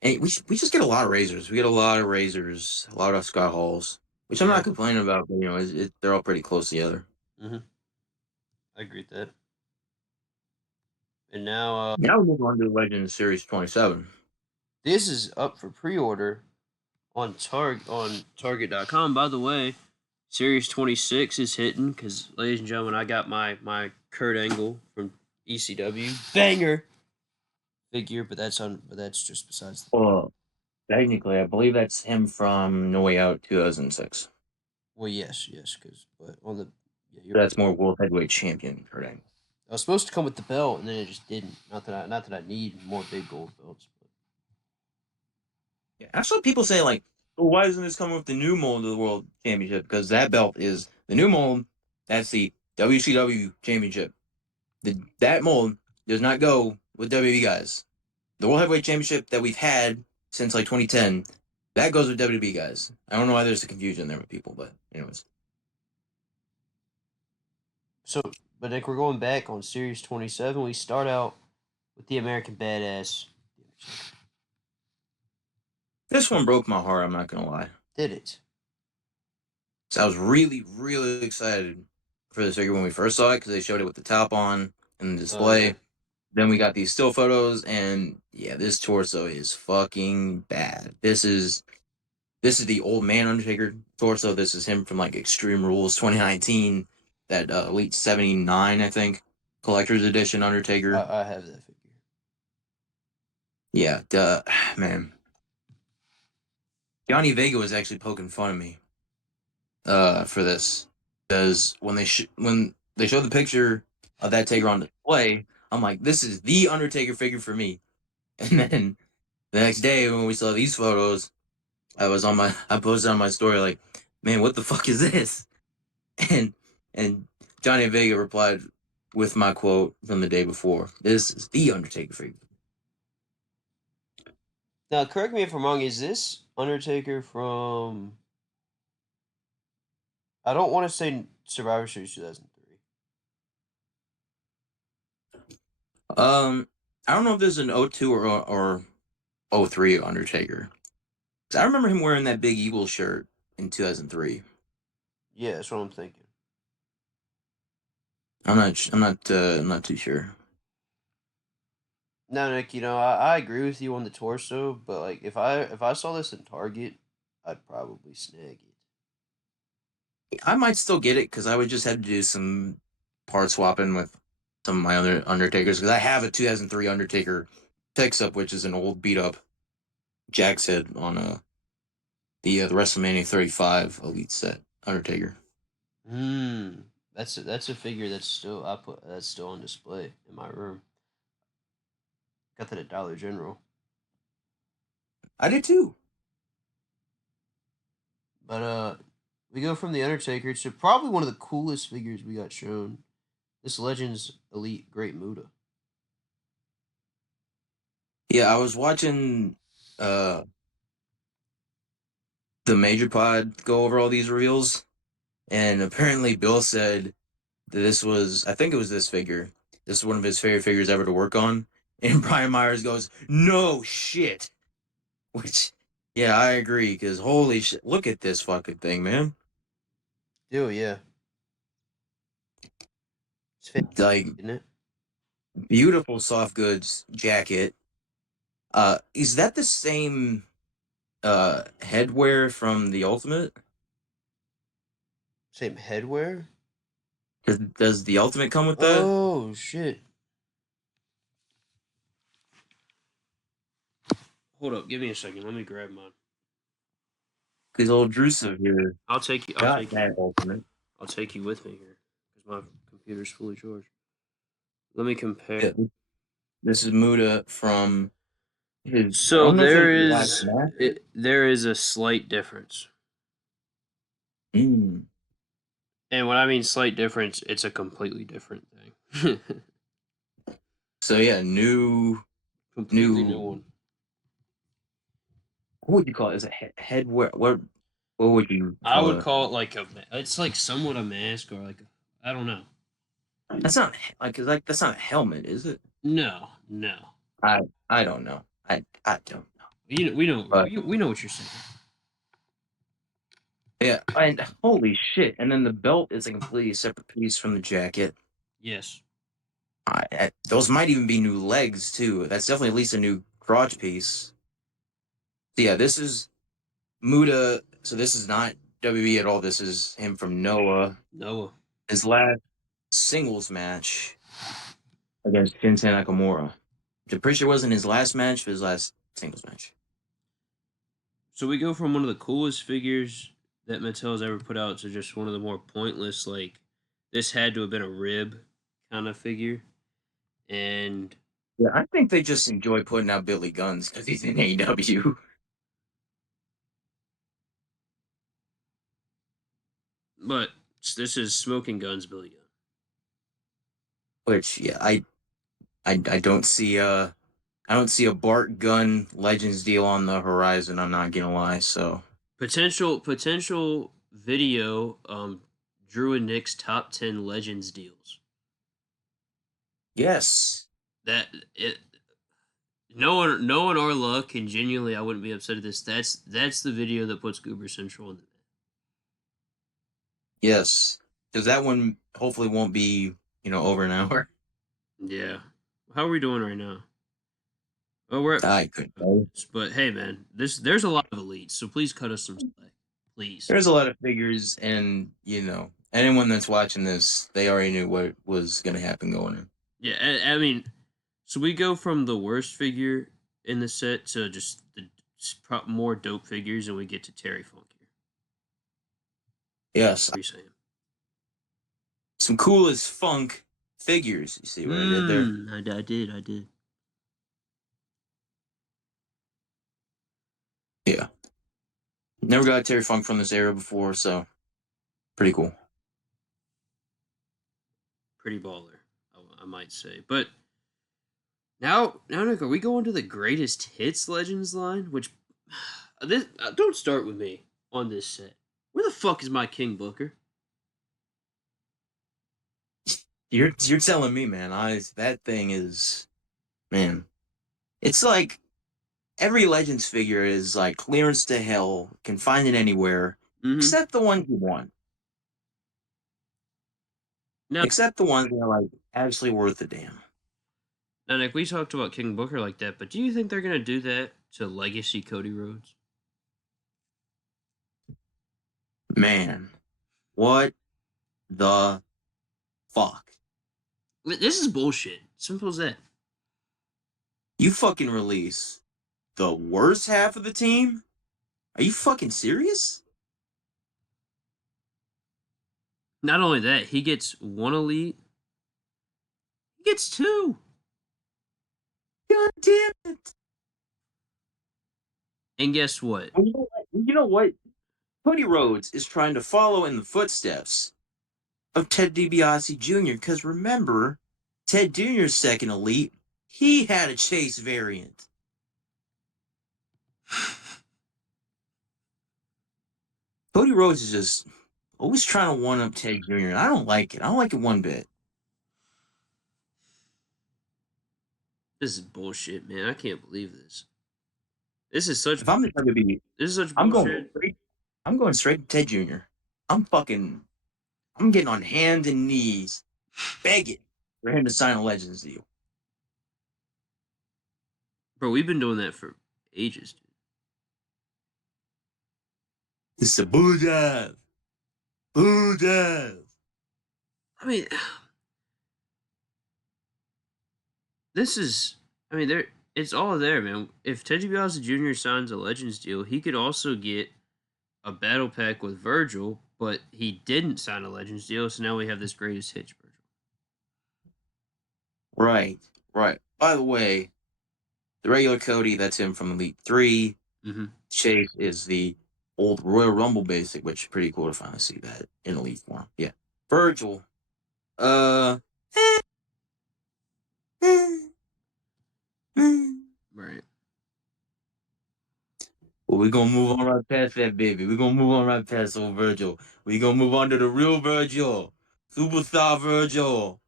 And we just get a lot of razors. We get a lot of razors, a lot of Scott Halls, which I'm not complaining about. But, they're all pretty close together. Mm-hmm. I agree with that. And now, Now we move on to Legends Series 27. this is up for pre-order on Target.com. By the way, Series 26 is hitting because, ladies and gentlemen, I got my Kurt Angle from ECW banger figure, but that's just besides. Well, technically, I believe that's him from No Way Out 2006. Well, yes, but on the That's more World Heavyweight Champion Kurt Angle. I was supposed to come with the belt, and then it just didn't. Not that I need more big gold belts. But. Yeah, I've saw people say like, oh, why isn't this coming with the new mold of the World Championship? Because that belt is the new mold. That's the WCW Championship. That mold does not go with WWE guys. The World Heavyweight Championship that we've had since like 2010, that goes with WWE guys. I don't know why there's a confusion there with people, but anyways. So, but Nick, we're going back on Series 27. We start out with the American Badass. This one broke my heart. I'm not gonna lie. Did it? So I was really, really excited for this figure when we first saw it because they showed it with the top on in the Oh yeah. display. Then we got these still photos, and yeah, this torso is fucking bad. This is the old man Undertaker torso. This is him from like Extreme Rules 2019, that Elite 79, I think, collector's edition Undertaker. I have that figure. Yeah, man. Johnny Vega was actually poking fun of me for this because when they showed the picture of that Taker on display, I'm like, this is the Undertaker figure for me. And then the next day when we saw these photos, I posted on my story like, man, what the fuck is this? And and Johnny Vega replied with my quote from the day before: "This is the Undertaker figure." Now, correct me if I'm wrong. Is this Undertaker from? I don't want to say Survivor Series 2003. I don't know if this is an '02 or '03 Undertaker. 'Cause I remember him wearing that Big Eagle shirt in 2003. Yeah, that's what I'm thinking. I'm not too sure. No, Nick, I agree with you on the torso, but like if I saw this in Target, I'd probably snag it. I might still get it because I would just have to do some part swapping with some of my other Undertakers because I have a 2003 Undertaker fix up, which is an old beat up Jack's head on the WrestleMania 35 Elite set Undertaker. That's a figure that's still on display in my room. Got that at Dollar General. I did too. But we go from the Undertaker to probably one of the coolest figures we got shown. This Legends Elite Great Muta. Yeah, I was watching uh the Major Pod go over all these reels, and apparently Bill said that this was, I think it was this figure. This is one of his favorite figures ever to work on. And Brian Myers goes, "No shit." Which, yeah, I agree. Because holy shit, look at this fucking thing, man. Oh yeah, it's Like, fantastic, isn't it? beautiful soft goods jacket. Is that the same headwear from the Ultimate? Same headwear. Does the Ultimate come with that? Oh shit! Hold up, give me a second. Let me grab mine. Because old Drusev here I'll take you. got that Ultimate. I'll take you with me here because my computer's fully charged. Let me compare. Yeah, this is Muda from his. I So don't know if it was his last match. there is a slight difference, Mm. and when I mean slight difference, it's a completely different thing. So yeah, Completely new new. one. What would you call it? Is it headwear? What would you I call would it? call it like it's like somewhat a mask or like I don't know. That's not like that's not a helmet, is it? No, no. I I don't know. I don't know. We know But we know what you're saying. yeah, and holy shit! And then the belt is a completely separate piece from the jacket. Yes. Those might even be new legs too. That's definitely at least a new crotch piece. So yeah, this is Muda. So this is not WB at all. This is him from Noah. Noah. His last singles match against Shinsuke Nakamura. Which I'm pretty sure wasn't his last match, but his last singles match. So we go from one of the coolest figures that Mattel's ever put out to just one of the more pointless. Like this had to have been a rib kind of figure, and Yeah, I think they just enjoy putting out Billy Guns because he's in AEW. but this is Smoking Guns Billy Gunn. Which yeah, I don't see I don't see a Bart Gunn Legends deal on the horizon. I'm not gonna lie. So Potential video Drew and Nick's top 10 Legends deals. Yes. That it. Knowing our luck, and genuinely, I wouldn't be upset at this. That's the video that puts Goober Central in the. Yes. Because that one hopefully won't be, over an hour. Yeah. How are we doing right now? Oh, we're at. I couldn't know. But hey, man, there's a lot of elites, so please cut us some slack, please. There's a lot of figures, and, anyone that's watching this, they already knew what was going to happen going in. Yeah, I mean, so we go from the worst figure in the set to just the more dope figures, and we get to Terry Funk here. Yes. What are you saying? Some cool as funk figures. You see what I did there? I did. Yeah. Never got Terry Funk from this era before, so pretty cool. Pretty baller, I might say. But now, Nick, are we going to the greatest hits Legends line? Which this don't start with me on this set. Where the fuck is my King Booker? You're telling me, man. That thing is, man. It's like every Legends figure is like clearance to hell, can find it anywhere, except the ones you want. Now, Except the ones that are like actually worth a damn. Now, Nick, we talked about King Booker like that, but do you think they're gonna do that to Legacy Cody Rhodes? Man, what the fuck? This is bullshit. Simple as that. You fucking release the worst half of the team? Are you fucking serious? Not only that, he gets one elite. He gets two. God damn it. And guess what? You know what? Cody Rhodes is trying to follow in the footsteps of Ted DiBiase Jr. Because remember, Ted Jr.'s second elite, he had a Chase variant. Cody Rhodes is just always trying to one up Ted Jr. I don't like it. I don't like it one bit. This is bullshit, man. I can't believe this. This is such. If I'm the WWE, This is such I'm bullshit. going straight to Ted Jr. I'm getting on hands and knees, begging for him to sign a Legends deal. Bro, we've been doing that for ages, dude. It's a bullshit. Bullshit. I mean, this is. I mean, there. It's all there, man. If Ted DiBiase Jr. signs a Legends deal, he could also get a battle pack with Virgil, but he didn't sign a Legends deal, so now we have this greatest hits Virgil. Right. By the way, the regular Cody, that's him from Elite 3. Mm-hmm. Chase is the old Royal Rumble basic, which is pretty cool to finally see that in Elite form. Yeah. Virgil. Right. Well, we're gonna move on right past that, baby. We're gonna move on right past old Virgil. We're gonna move on to the real Virgil. Superstar Virgil.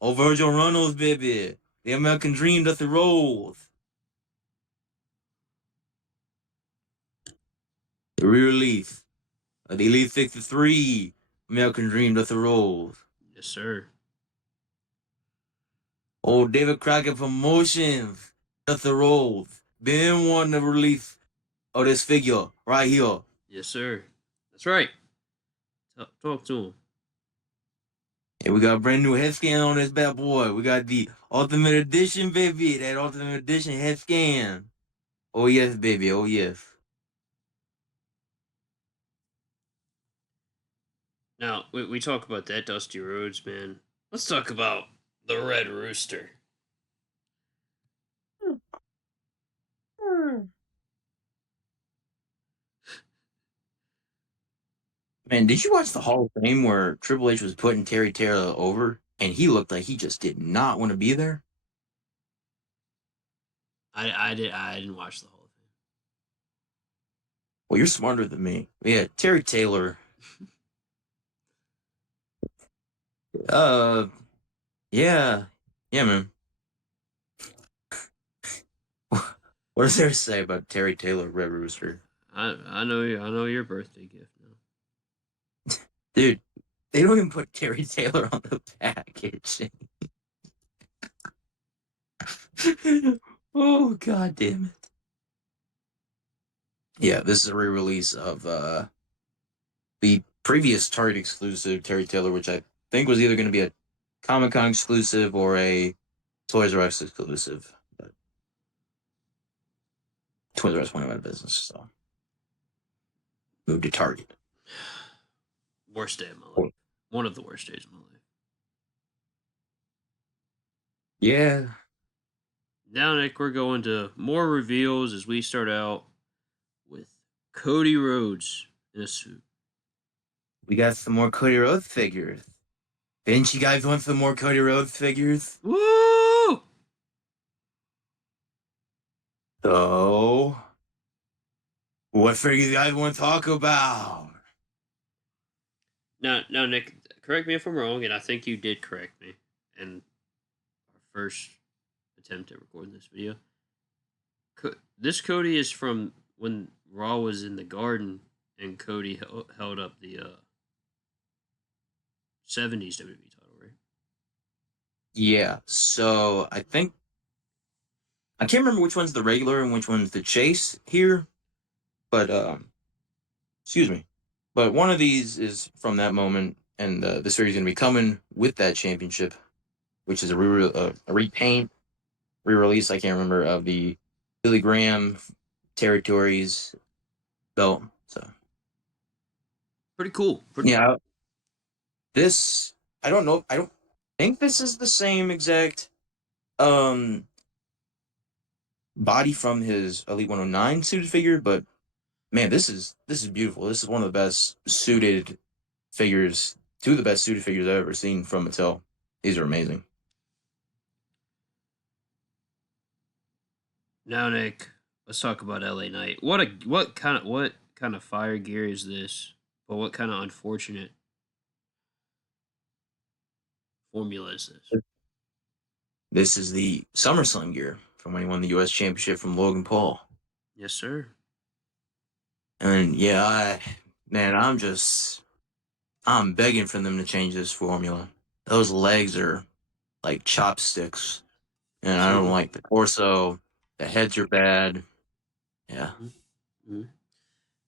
Oh, Virgil Runnels, baby. The American Dream doth it rolls. The re-release of the Elite 63. American Dream doth it rolls. Yes, sir. Oh, David Crockett Promotions doth it rolls. Been wanting to release of this figure right here. Yes, sir. That's right. Talk to him. And we got a brand new head scan on this bad boy. We got the Ultimate Edition, baby. That Ultimate Edition head scan. Oh, yes, baby. Oh, yes. Now, we talk about that Dusty Rhodes, man. Let's talk about the Red Rooster. Man, did you watch the Hall of Fame where Triple H was putting Terry Taylor over and he looked like he just did not want to be there? I didn't watch the whole thing. Well, you're smarter than me. Yeah, Terry Taylor. Yeah, yeah, man. What is there to say about Terry Taylor Red Rooster? I know your birthday gift now. Dude, they don't even put Terry Taylor on the package. Oh, god damn it. Yeah, this is a re-release of the previous Target exclusive Terry Taylor, which I think was either going to be a Comic-Con exclusive or a Toys R Us exclusive. But Toys R Us went out of business, so moved to Target. Worst day of my life. One of the worst days of my life. Yeah. Now, Nick, we're going to more reveals as we start out with Cody Rhodes in a suit. We got some more Cody Rhodes figures. Didn't you guys want some more Cody Rhodes figures? Woo! So, what figures you guys want to talk about? Now, Nick, correct me if I'm wrong, and I think you did correct me in our first attempt at recording this video. This Cody is from when Raw was in the Garden and Cody held up the 70s WWE title, right? Yeah, so I can't remember which one's the regular and which one's the chase here, but excuse me. But one of these is from that moment, and the series going to be coming with that championship, which is a repaint, re-release. I can't remember of the Billy Graham territories belt. So Pretty cool. yeah, this I don't know. I don't think this is the same exact um body from his Elite 109 suited figure, but man, this is beautiful. This is one of the best suited figures, two of the best suited figures I've ever seen from Mattel. These are amazing. Now, Nick, let's talk about LA Knight. What kind of fire gear is this? But what kind of unfortunate formula is this? This is the SummerSlam gear from when he won the U.S. Championship from Logan Paul. Yes, sir. And yeah, man, I'm begging for them to change this formula. Those legs are like chopsticks, and I don't Absolutely. like the torso. The heads are bad. Yeah. Mm-hmm.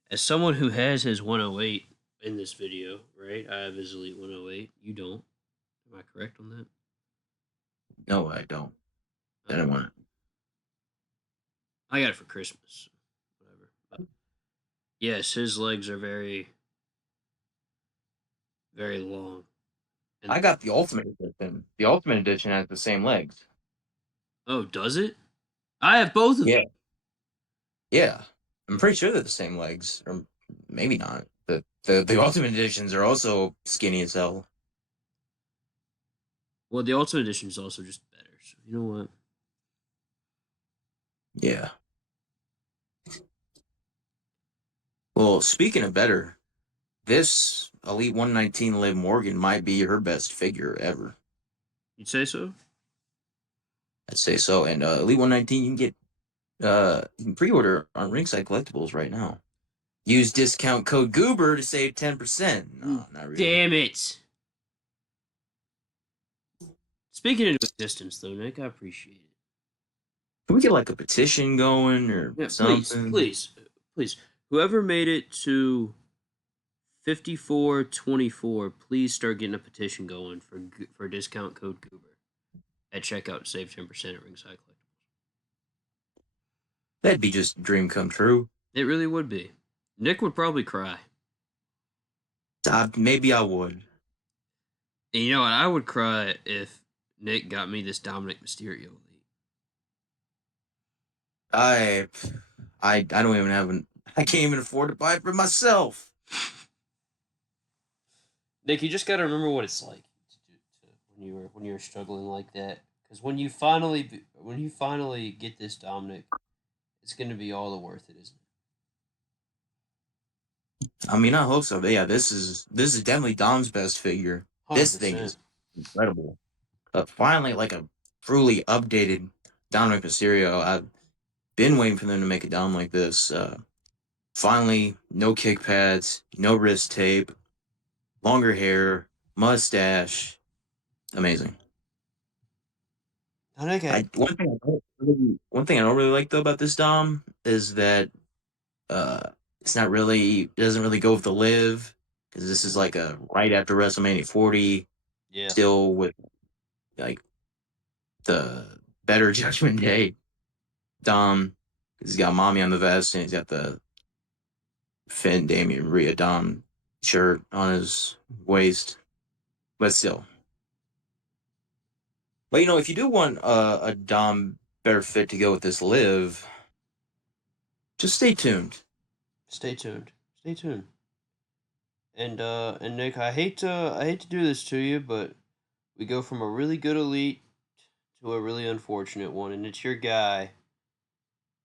As someone who has his 108 in this video, right? I have his Elite 108. You don't. Am I correct on that? No, I don't. I don't want it. I got it for Christmas. Whatever. But yes, his legs are very, very long. And I got the Ultimate Edition. The Ultimate Edition has the same legs. oh, does it? I have both of them. Yeah. Yeah. I'm pretty sure they're the same legs, or maybe not. The Ultimate Editions are also skinny as hell. Well, the Ultimate Edition is also just better. So you know what? Yeah. Well, speaking of better, this Elite 119 Liv Morgan might be her best figure ever. You'd say so? I'd say so. And Elite 119, you can pre-order on Ringside Collectibles right now. Use discount code Goober to save 10%. No, not really. Damn it! Speaking into existence, though, Nick, I appreciate it. Can we get like a petition going or Yeah, something? please. Whoever made it to 5424, please start getting a petition going for discount code Goober at checkout. Save 10% at Ringside Collectibles. That'd be just dream come true. It really would be. Nick would probably cry. Maybe I would. And you know what? I would cry if Nick got me this Dominic Mysterio Elite. I don't even have I can't even afford to buy it for myself. Nick, you just got to remember what it's like when you were struggling like that. Because when you finally get this Dominic, it's going to be all the worth it, isn't it? I mean, I hope so. But yeah, this is definitely Dom's best figure. This 100%. thing is incredible. Finally, like a truly updated Dominic Mysterio. I've been waiting for them to make a Dom like this. Finally, no kick pads, no wrist tape, longer hair, mustache. Amazing. Okay. One thing I don't really like though about this Dom is that it's not really it doesn't really go with the live because this is like a right after WrestleMania 40, Yeah. still with like the better Judgment Day Dom. He's got mommy on the vest and he's got the Finn Damian Rhea Dom shirt on his waist, but still. But if you do want a Dom better fit to go with this live, just stay tuned. Stay tuned. Stay tuned. And Nick, I hate to do this to you, but we go from a really good elite to a really unfortunate one, and it's your guy,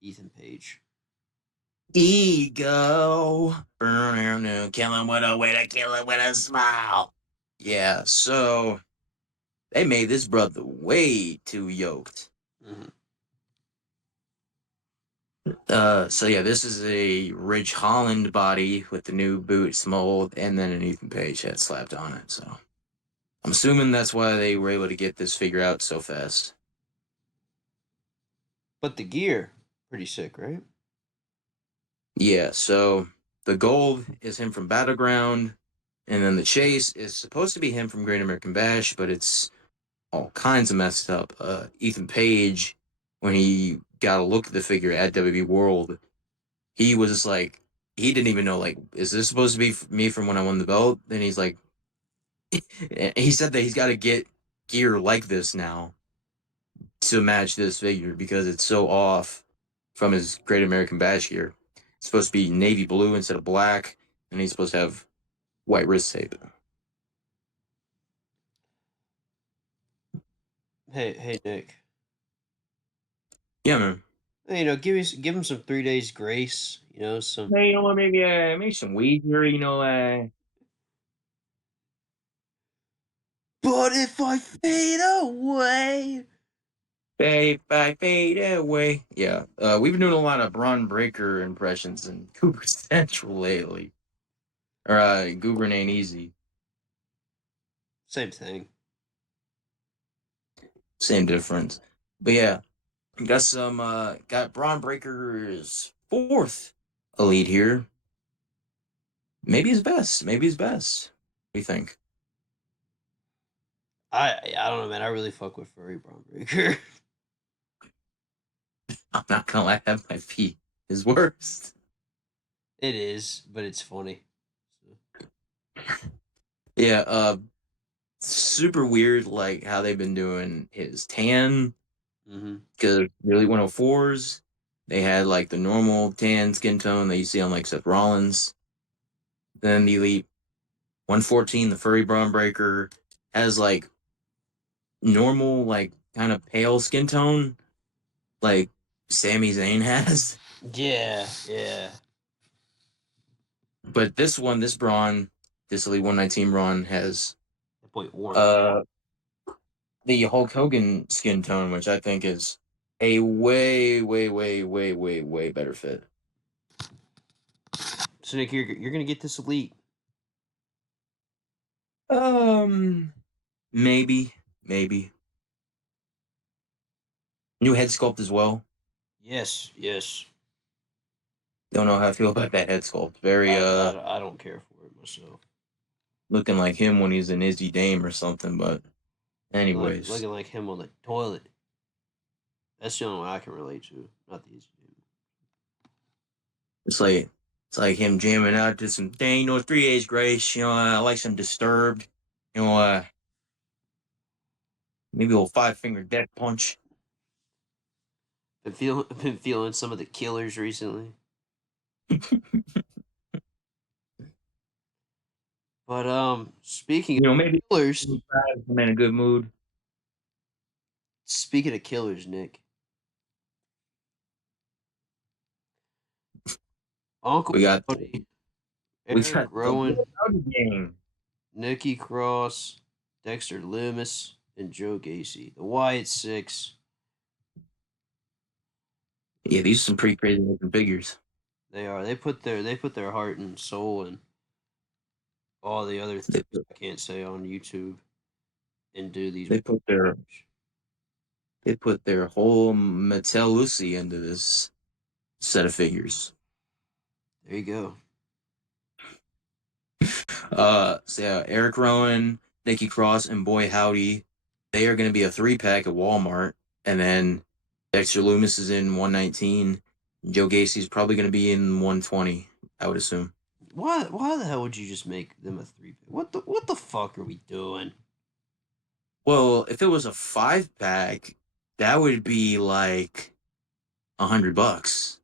Ethan Page. Ego. Kill him with a way to kill him with a smile. Yeah, so they made this brother way too yoked. Mm-hmm. So yeah, this is a Ridge Holland body with the new boots mold and then an Ethan Page head slapped on it. So I'm assuming that's why they were able to get this figure out so fast. But the gear, pretty sick, right? Yeah, so the gold is him from Battleground, and then the chase is supposed to be him from Great American Bash, but it's all kinds of messed up. Ethan Page, when he got a look at the figure at WWE World, he was just like, he didn't even know, like, is this supposed to be me from when I won the belt? Then he's like, he said that he's got to get gear like this now to match this figure because it's so off from his Great American Bash gear. It's supposed to be navy blue instead of black, and he's supposed to have white wrist tape. Hey, Nick. Yeah, man. Give him some 3 days grace. Some. Hey, maybe some weed here. But if I fade away. Fade by fade away. Yeah, we've been doing a lot of Braun Breaker impressions in Cooper Central lately. Or Goober ain't easy. Same thing. Same difference. But yeah, got Braun Breaker's fourth elite here. Maybe his best. Maybe his best. What do you think? I don't know, man. I really fuck with Furry Braun Breaker. I'm not gonna lie, that might be his worst. It is, but it's funny. Yeah, super weird like how they've been doing his tan Mm-hmm. because really 104s they had like the normal tan skin tone that you see on like Seth Rollins. Then the elite 114, the furry Braun Breaker, has like normal like kind of pale skin tone like Sami Zayn has. Yeah, yeah. But this Braun, this elite 119 Braun has That point warm. uh the Hulk Hogan skin tone, which I think is a way, way, way, way, way, way better fit. So Nick, you're gonna get this elite. Um, maybe new head sculpt as well. Yes, yes. Don't know how I feel about that head sculpt. Very I don't care for it myself. looking like him when he's an Izzy Dame or something. But anyways, Looking like him on the toilet. That's the only one I can relate to. Not the easy dude. it's like him jamming out to some dang no 3 A's Grace. I like some Disturbed. You know, uh, maybe a little 5 finger death punch. Been feeling some of the killers recently. But speaking of Maybe killers, I'm in a good mood. speaking of killers, Nick, Uncle We got Howdy, we Eric got the Rowan, Rowdy gang. Nikki Cross. Dexter Loomis, and Joe Gacy. The Wyatt Six. Yeah, these are some pretty crazy looking figures. They are. They put their heart and soul and all the other They things put, I can't say on YouTube and do these. they put their they put their whole Mattel Lucy into this set of figures. There you go. So yeah, Eric Rowan, Nikki Cross, and Boy Howdy, they are going to be a 3-pack at Walmart, and then Dexter Loomis is in 119. Joe Gacy's probably going to be in 120, I would assume. Why the hell would you just make them a 3-pack? What the fuck are we doing? Well, if it was a 5-pack, that would be like $100,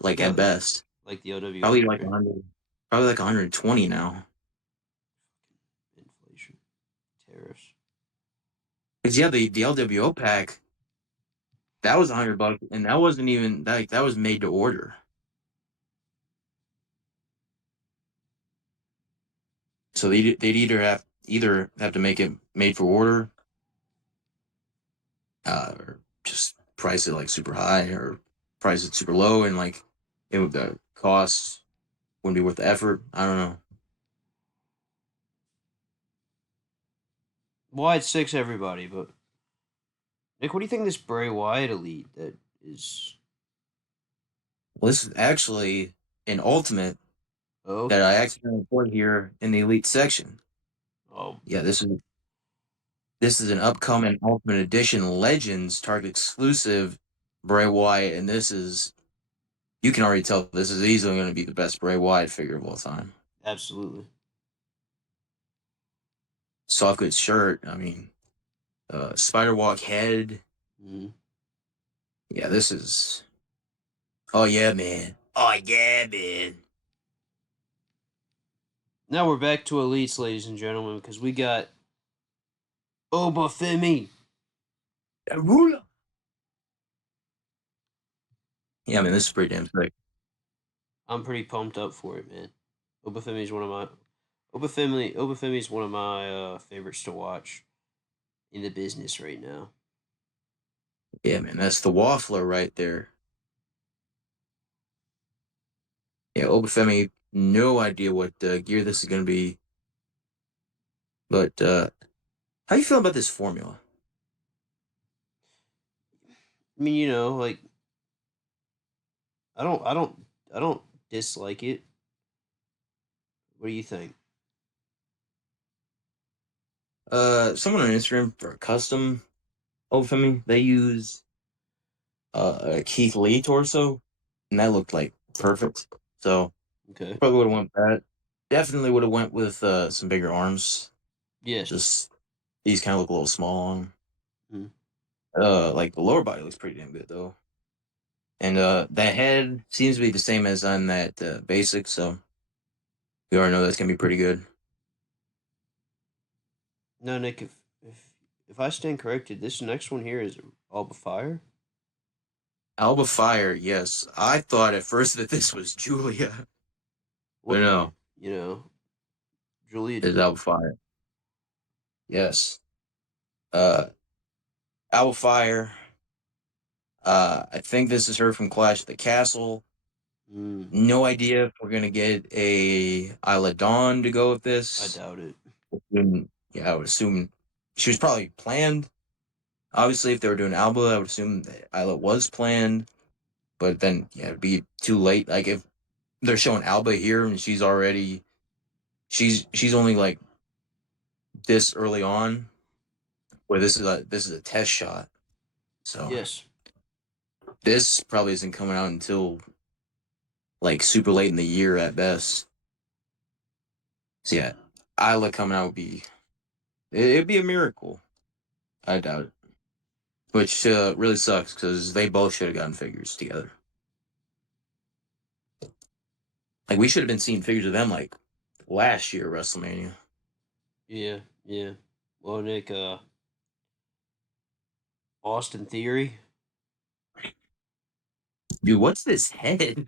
like Yeah, at best. like the OWO. Probably like 100, probably like 120 now. Inflation, tariffs. Because yeah, the LWO pack, that was $100, and that wasn't even that was made to order. So they'd either have to make it made for order, or just price it like super high, or price it super low, and like the cost wouldn't be worth the effort. I don't know. Wyatt Six, everybody, but Nick, what do you think of this Bray Wyatt elite that is? Well, this is actually an ultimate Oh, that I accidentally put here in the elite section. oh, Yeah, this is an upcoming Ultimate Edition Legends Target exclusive Bray Wyatt, and you can already tell this is easily going to be the best Bray Wyatt figure of all time. absolutely. Soft goods shirt. I mean, spider walk head. Mm-hmm. Yeah, this is. Oh yeah, man. Oh yeah, man. Now we're back to elites, ladies and gentlemen, because we got Obafemi. Arula. Yeah, I mean, this is pretty damn sick. I'm pretty pumped up for it, man. Obafemi is one of my favorites to watch in the business right now. Yeah, man, that's the waffler right there. Yeah, Obafemi, no idea what gear this is going to be. But how you feel about this formula? I mean, like I don't dislike it. What do you think? Someone on Instagram for a custom Obafemi, they use a Keith Lee torso, and that looked like perfect. So Okay. probably would have went with that. Definitely would have went with some bigger arms. Yes. Just these kind of look a little small on him. Mhm. Like the lower body looks pretty damn good though, and that head seems to be the same as on that basic. So we already know that's gonna be pretty good. No, Nick. If I stand corrected, this next one here is Alba Fire. Alba Fire, yes. I thought at first that this was Julia, but What no, you know, Julia. it's Alba Fire. Yes. Uh, Alba Fire. I think this is her from Clash of the Castle. Mm, No idea if we're gonna get a Isla Dawn to go with I this. doubt it. Yeah, I would assume she was probably planned. Obviously, if they were doing Alba, I would assume that Isla was planned. But then, yeah, it'd be too late. Like if they're showing Alba here and she's only like this early on, where this is a test shot. So Yes. this probably isn't coming out until like super late in the year at best. So yeah, Isla coming out it'd be a miracle. I doubt it. Which really sucks because they both should have gotten figures together. Like we should have been seeing figures of them like last year WrestleMania. Yeah. Yeah. Well, Nick. Austin Theory. Dude, what's this head?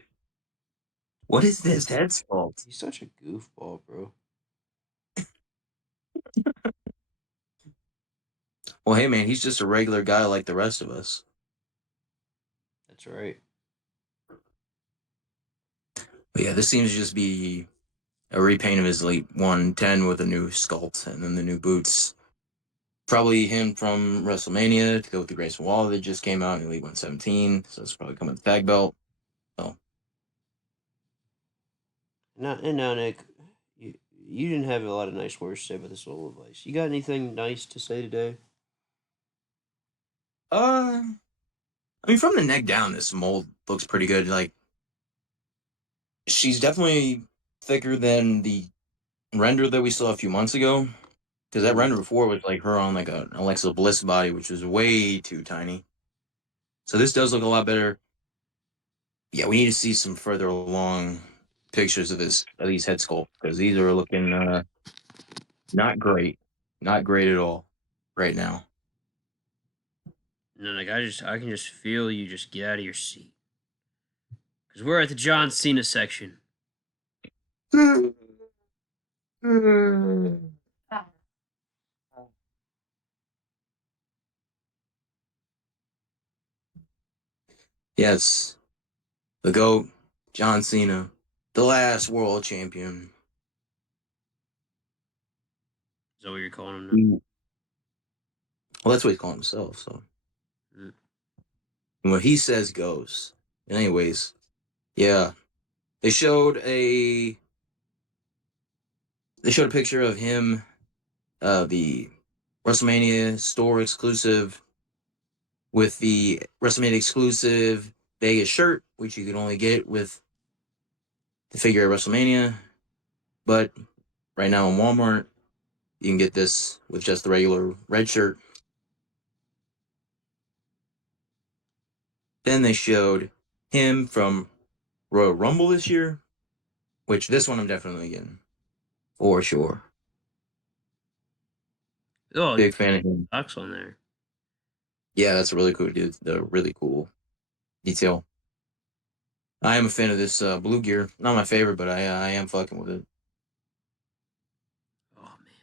What is this head sculpt? He's such a goofball, bro. Well, hey man, he's just a regular guy like the rest of us. That's right. But yeah, this seems to just be a repaint of his Elite 110 with a new sculpt and then the new boots. Probably him from WrestleMania to go with the Grayson Waller that just came out in Elite 117. So it's probably coming with the tag belt. So Now, Nick, you didn't have a lot of nice words to say about this little advice. You got anything nice to say today? I mean, from the neck down, this mold looks pretty good. Like, she's definitely thicker than the render that we saw a few months ago. Because that render before was like her on like an Alexa Bliss body, which was way too tiny. So this does look a lot better. Yeah, we need to see some further along pictures of these head sculpt because these are looking not great, not great at all right now. No, like I can just feel you just get out of your seat because we're at the John Cena section. Yes, the GOAT, John Cena, the last world champion. Is that what you're calling him now? Well, that's what he's calling himself. So Mm. what he says goes. And anyways, yeah, they showed a picture of him, the WrestleMania store exclusive with the WrestleMania exclusive Vegas shirt, which you can only get with the figure at WrestleMania. But right now in Walmart, you can get this with just the regular red shirt. Then they showed him from Royal Rumble this year, which this one I'm definitely getting for sure. Oh, Big fan of him. socks on there. Yeah, that's a really cool dude. The really cool detail. I am a fan of this blue gear. Not my favorite, but I am fucking with it. Oh man.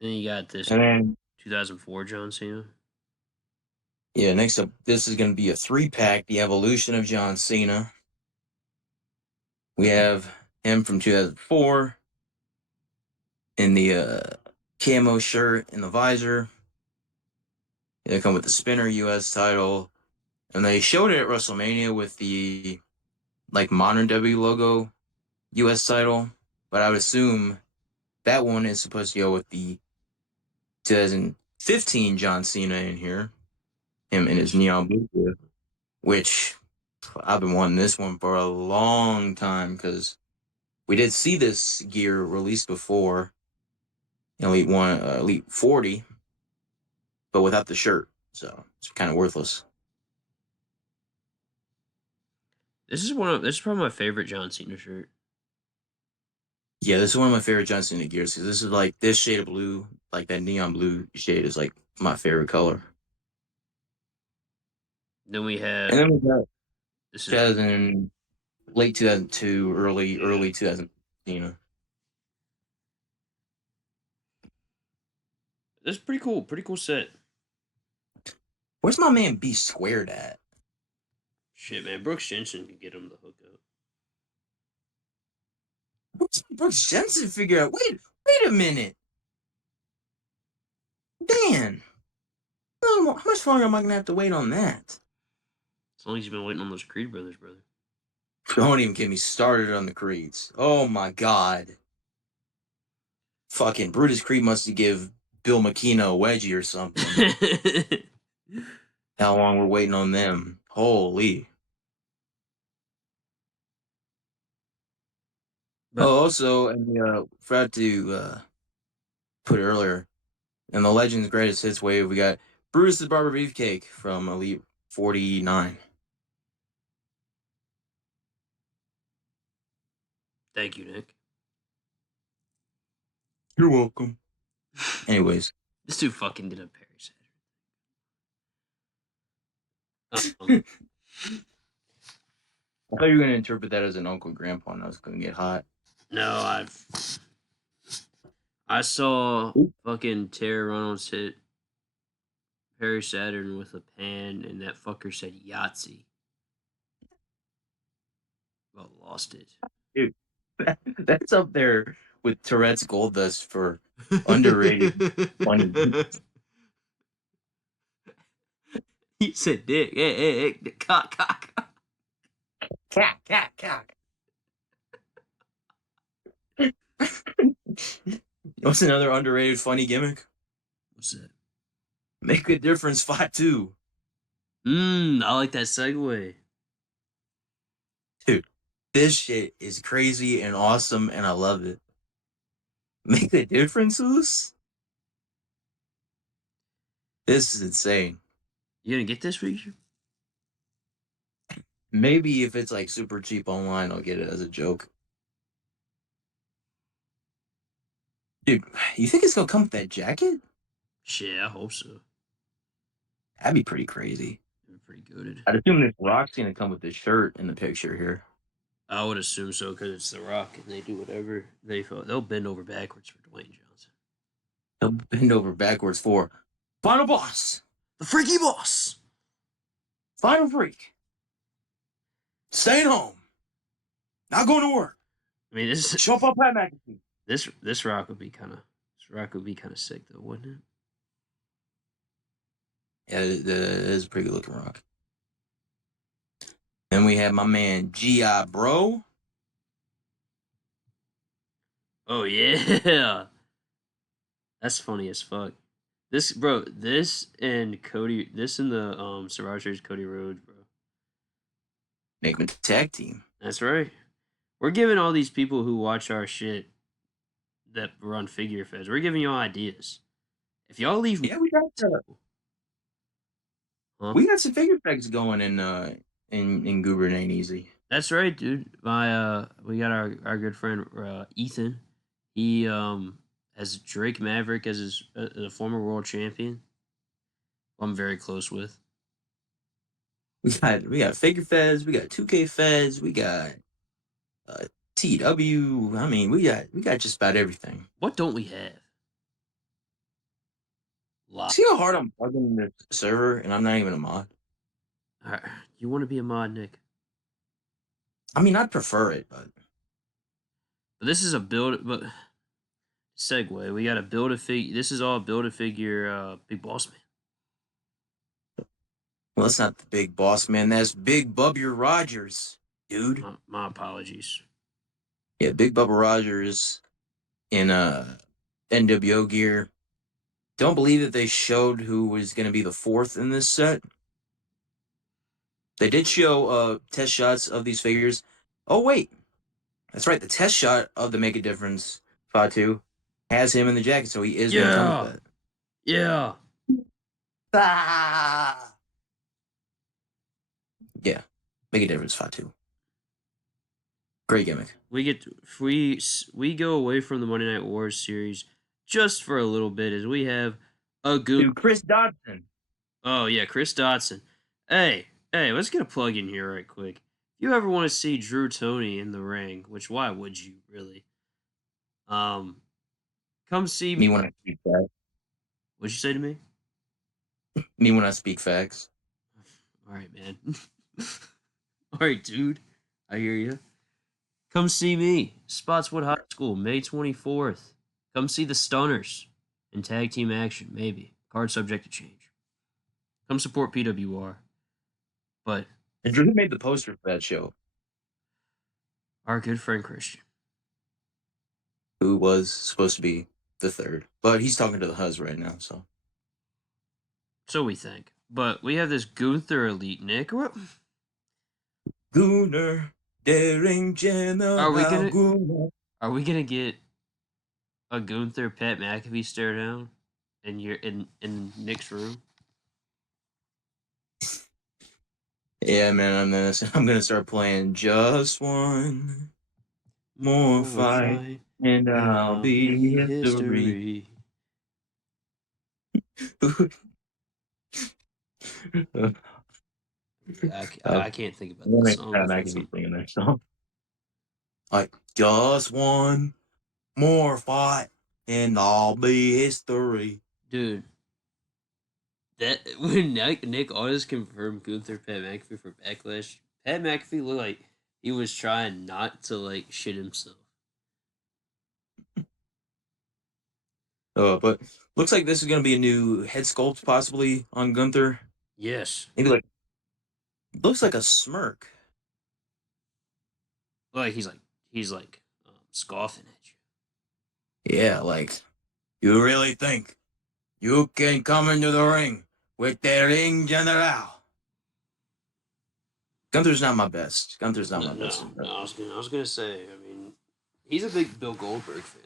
Then you got this And then 2004 John Cena. yeah, next up, this is going to be a 3-pack. The evolution of John Cena. We have him from 2004 in the camo shirt and the visor. They come with the spinner U.S. title, and they showed it at WrestleMania with the like modern W logo U.S. title. But I would assume that one is supposed to go with the 2015 John Cena in here, him in his neon blue gear, which I've been wanting this one for a long time because we did see this gear released before in Elite 40, but without the shirt, so it's kind of worthless. This is probably my favorite John Cena shirt. Yeah, this is one of my favorite John Cena gears because this is like this shade of blue, like that neon blue shade is like my favorite color. Then we And have then we got this is 2000, late 2002, early 2000. You know, this is pretty cool. Pretty cool set. where's my man B Squared at? Shit, man. Brooks Jensen can get him the hookup. What's Brooks Jensen figure out? Wait a minute, Dan. How much longer am I gonna have to wait on that? As long as you've been waiting on those Creed brothers, brother. Don't even get me started on the Creeds. Oh my god. Fucking Brutus Creed must give Bill McKenna a wedgie or something. How long we're waiting on them. Holy. But Oh, also, and forgot to put it earlier. In the Legends Greatest Hits wave, we got Brutus the Barber Beefcake from Elite 49. thank you, Nick. You're welcome. Anyways. This dude fucking did a Paris header. I thought you were going to interpret that as an Uncle Grandpa and I was going to get hot. No, I saw fucking Terry Reynolds hit Perry Saturn with a pan, and that fucker said Yahtzee. Well, lost it. Dude, that's up there with Tourette's Gold Dust for underrated funny. He said dick. Hey, cock. Cack. What's another underrated funny gimmick? What's that? Make a difference, fight too. I like that segue. Dude, this shit is crazy and awesome, and I love it. Make a difference, Oos? This is insane. You gonna get this feature? Maybe if it's like super cheap online, I'll get it as a joke. Dude, you think it's gonna come with that jacket? Shit, I hope so. That'd be pretty crazy. Pretty good. I'd assume this Rock's gonna come with the shirt in the picture here. I would assume so because it's The Rock and they do whatever they feel. They'll bend over backwards for Dwayne Johnson. They'll bend over backwards for Final Boss, The Freaky Boss, Final Freak, staying home, not going to work. I mean, Show up on Pat McAfee. This Rock would be kind of sick though, wouldn't it? Yeah, it is a pretty good looking Rock. Then we have my man G.I. Bro. Oh yeah, that's funny as fuck. This and Cody, this and the Survivor Series Cody Rhodes, bro. Make them a tag team. That's right. We're giving all these people who watch our shit that run Figure Fest. We're giving y'all ideas. If y'all leave, Yeah, we got we got some figure pegs going in Goober Ain't Easy. That's right, dude. We got our good friend Ethan. He has Drake Maverick as his a former world champion. Who I'm very close with. We got Figure Feds, we got 2K Feds, we got TW. I mean, we got just about everything. What don't we have? See how hard I'm plugging the server, and I'm not even a mod. You want to be a mod, Nick? I mean, I'd prefer it, but this is a build. But segue. We got to build a figure. This is all build a figure. Big Boss Man. Well, that's not the Big Boss Man. That's Big Bubba Rogers, dude. My apologies. Yeah, Big Bubba Rogers in NWO gear. Don't believe that they showed who was going to be the fourth in this set. They did show test shots of these figures. Oh, wait. That's right. The test shot of the Make a Difference Fatu has him in the jacket, so he is going to come with that. Yeah. Ah! Yeah. Make a Difference Fatu. Great gimmick. We go away from the Monday Night Wars series just for a little bit as we have a good Dude, Chris Dodson. Oh yeah, Chris Dodson. Hey, let's get a plug in here right quick. If you ever want to see Drew Toney in the ring, which why would you really? Come see me when I speak facts. What'd you say to me? Me when I speak facts. All right, man. All right, dude. I hear you. Come see me, Spotswood High School, May 24th. Come see the Stunners in tag team action, maybe. Card subject to change. Come support PWR. But and Drew made the poster for that show. Our good friend Christian. Who was supposed to be the third. But he's talking to the Huz right now, so. So we think. But we have this Gunther Elite, Nick. Gunner, daring general. Are we gonna get a Gunther Pat McAfee stare down in Nick's room? Yeah, man, I'm gonna start playing just one more fight, and I'll be history. I can't think about that song. I can be singing that song. Like just one more fight, and all be history. Dude, that when Nick Aldis confirmed Gunther Pat McAfee for Backlash, Pat McAfee looked like he was trying not to like shit himself. But looks like this is gonna be a new head sculpt possibly on Gunther. Yes, Maybe like looks like a smirk. like he's like scoffing at you. Yeah, like you really think you can come into the ring with the ring general? Gunther's not my best. Gunther's not No, my best. no, no. I was gonna say. I mean, he's a big Bill Goldberg fan.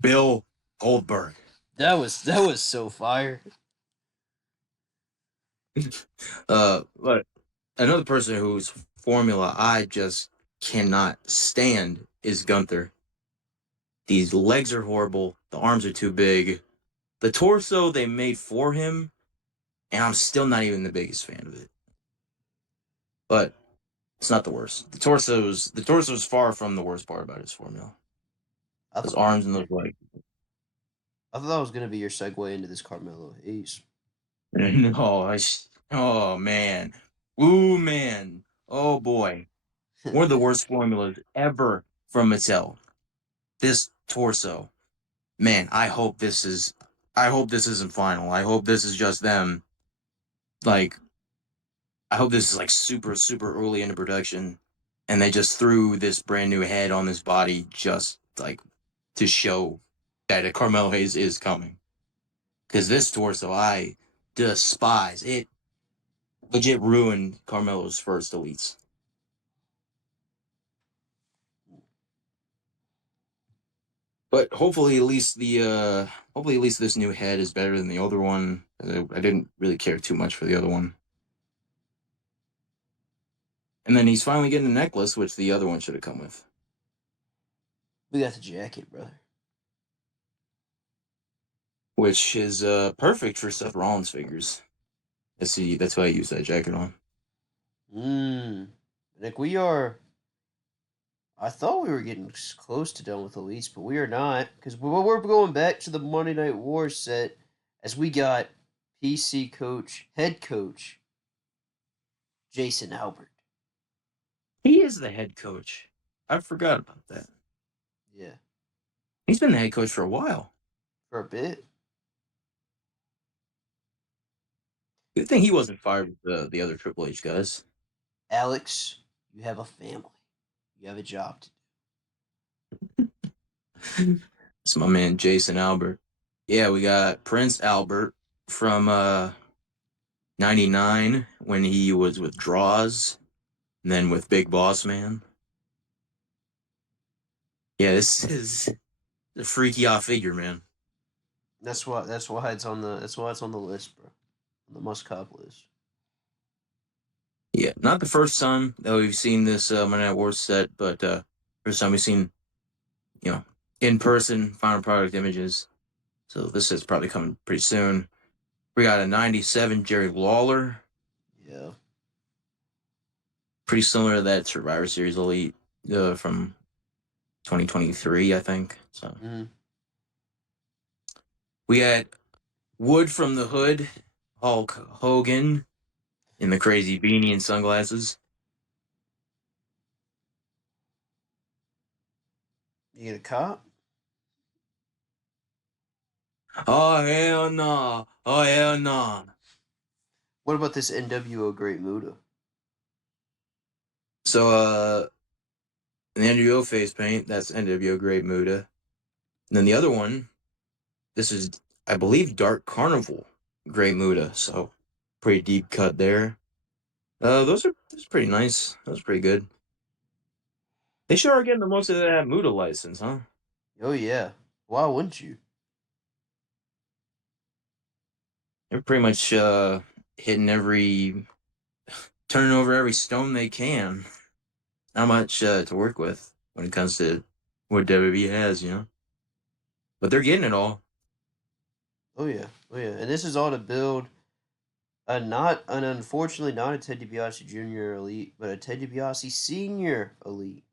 Bill Goldberg. That was so fire. But another person whose formula I just cannot stand is Gunther. These legs are horrible. The arms are too big. The torso they made for him, and I'm still not even the biggest fan of it. But it's not the worst. The torso's far from the worst part about his formula. I Those thought arms and those legs. I thought that was gonna be your segue into this Carmelo Hayes. No, oh man. Ooh man. Oh boy. One of the worst formulas ever from Mattel. This torso. Man, I hope this isn't final. I hope this is just them. Like, I hope this is like super, super early into production. And they just threw this brand new head on this body just like to show that a Carmelo Hayes is coming. Because this torso, I despise. It legit ruined Carmelo's first elites. But hopefully, at least this new head is better than the other one. I didn't really care too much for the other one. And then he's finally getting a necklace, which the other one should have come with. We got the jacket, brother. Which is perfect for Seth Rollins figures. That's why I use that jacket on. Nick, we are. I thought we were getting close to done with elites, but we are not because we're going back to the Monday Night Wars set as we got PC coach, head coach, Jason Albert. He is the head coach. I forgot about that. Yeah, He's been the head coach for a while. for a bit. Good thing he wasn't fired with the other Triple H guys. Alex, you have a family. You have a job to It's my man Jason Albert. Yeah, we got Prince Albert from 99 when he was with Draws, and then with Big Boss Man. Yeah, this is a freaky off figure, man. do. That's why it's on the list, bro. On the must cop list. Yeah, not the first time that we've seen this Monday Night Wars set, but first time we've seen, in person final product images. So this is probably coming pretty soon. We got a 97 Jerry Lawler. Yeah. Pretty similar to that Survivor Series Elite from 2023, I think. So we had Wood from the Hood, Hulk Hogan in the crazy beanie and sunglasses. You get a cop? Oh hell no! Oh hell no! What about this NWO Great Muda? So the NWO face paint, that's NWO Great Muda. And then the other one, this is I believe Dark Carnival Great Muda. So pretty deep cut there. That's pretty nice. That's pretty good. They sure are getting the most of that Muda license, huh? Oh yeah. Why wouldn't you? They're pretty much turning over every stone they can. Not much to work with when it comes to what WWE has, But they're getting it all. Oh yeah. Oh yeah. And this is all to build unfortunately not a Ted DiBiase Jr. elite, but a Ted DiBiase Senior elite.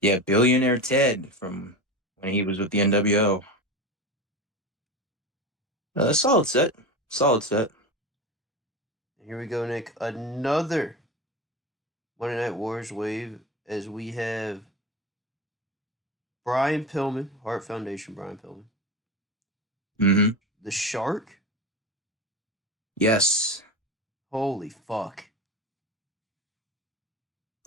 Yeah, Billionaire Ted from when he was with the NWO. Solid set. Solid set. Here we go, Nick. Another Monday Night Wars wave as we have Brian Pillman, Hart Foundation Brian Pillman. Mm-hmm. The Shark. Yes. Holy fuck.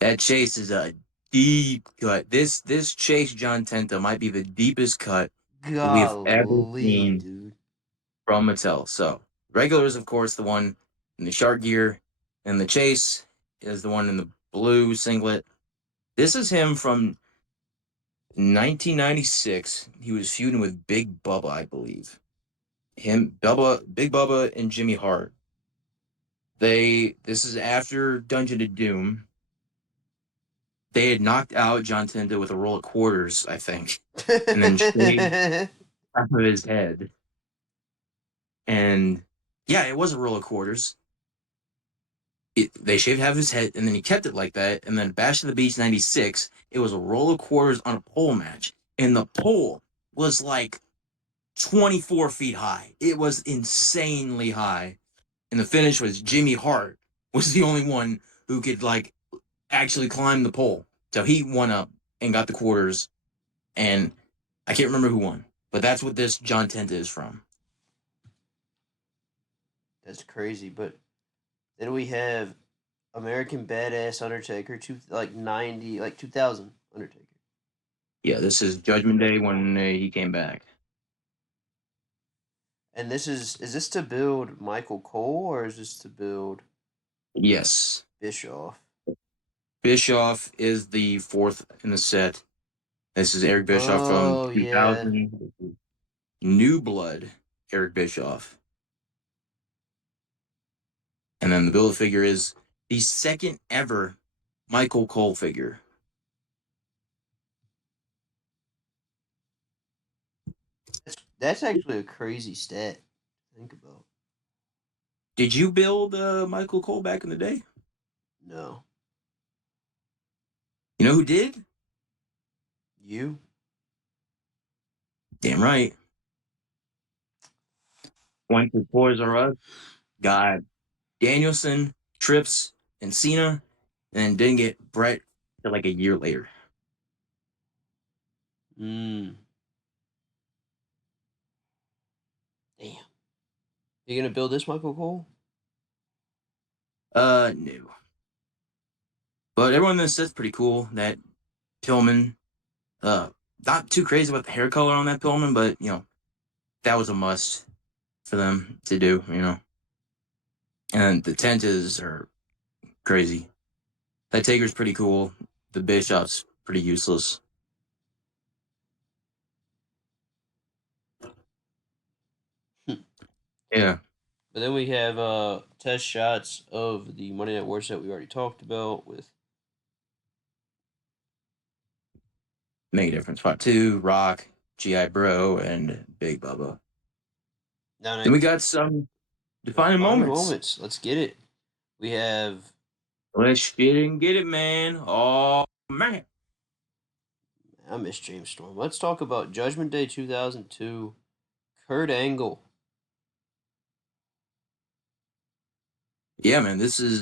That chase is a deep cut. This chase John Tenta might be the deepest cut that we have ever Golly, seen dude. from Mattel. So regular is of course the one in the shark gear, and the chase is the one in the blue singlet. This is him from 1996. He was feuding with Big Bubba, I believe. Big Bubba, and Jimmy Hart. This is after Dungeon of Doom. They had knocked out John Tenta with a roll of quarters, I think, and then shaved half of his head. And yeah, it was a roll of quarters. They shaved half his head, and then he kept it like that. And then Bash of the Beach 96, it was a roll of quarters on a pole match. And the pole was like 24 feet high. It was insanely high. And the finish was Jimmy Hart was the only one who could like actually climb the pole. So he won up and got the quarters. And I can't remember who won, but that's what this John Tenta is from. That's crazy. But then we have American Badass Undertaker, 2000 Undertaker. Yeah, this is Judgment Day when he came back. And is this to build Michael Cole or is this to build Yes. Bischoff? Bischoff is the fourth in the set. This is Eric Bischoff from Oh, yeah. 2000. New Blood, Eric Bischoff. And then the Build-A-Figure is the second ever Michael Cole figure. That's actually a crazy stat to think about. Did you build Michael Cole back in the day? No. You know who did? You? Damn right. Went to Toys R Us, got Danielson, Trips, and Cena, and didn't get Brett till like a year later. Damn. You gonna build this Michael Cole? No. But everyone in this set's pretty cool. That Pillman, not too crazy about the hair color on that Pillman, but you know, that was a must for them to do, you know. And the Tentas are crazy. That Taker's pretty cool. The Bishop's pretty useless. Yeah. But then we have test shots of the Monday Night Wars that we already talked about with Make a difference. Part 2, Rock, G.I. Bro, and Big Bubba. Then we got some defining moments. Let's get it. We have Let's get it and get it, man. Oh, man. I miss James Storm. Let's talk about Judgment Day 2002. Kurt Angle. Yeah, man. This is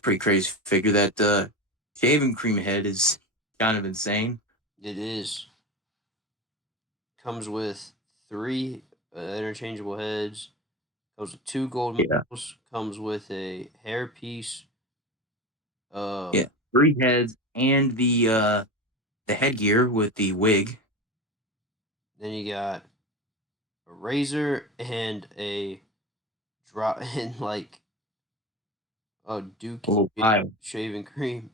pretty crazy figure. That shaving cream head is kind of insane. It is. Comes with 3 interchangeable heads. Comes with 2 gold medals. Comes with a hairpiece. Yeah, 3 heads and the headgear with the wig. Then you got a razor and a drop and like a Dookie shaving cream.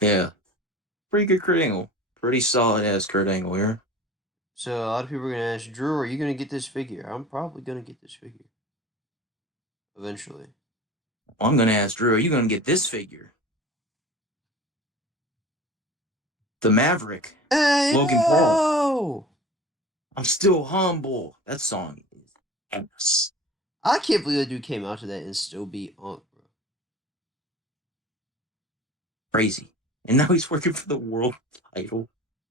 Yeah, pretty good Kurt Angle. Pretty solid ass Kurt Angle here. So a lot of people are gonna ask, Drew, are you gonna get this figure? I'm probably gonna get this figure eventually. I'm gonna ask Drew, are you gonna get this figure? The Maverick. Hey, Logan yo! Paul. I'm still humble. That song is endless. I can't believe that dude came out to that and still be on, bro. Crazy. and now he's working for the world title.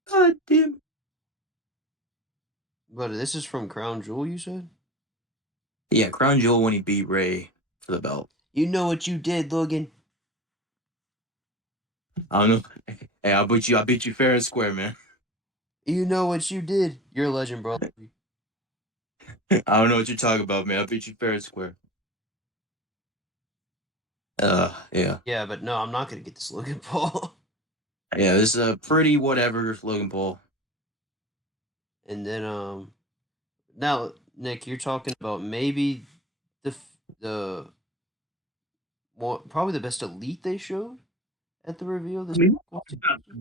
God damn. But this is from Crown Jewel, you said? Yeah, Crown Jewel when he beat Ray for the belt. You know what you did, Logan. I don't know. Hey, I beat you fair and square, man. You know what you did. You're a legend, bro. I don't know what you're talking about, man. I beat you fair and square. Yeah. Yeah, but no, I'm not gonna get this Logan Paul. Yeah, this is a pretty whatever Logan Paul. And then now Nick, you're talking about maybe the probably the best elite they showed at the reveal this.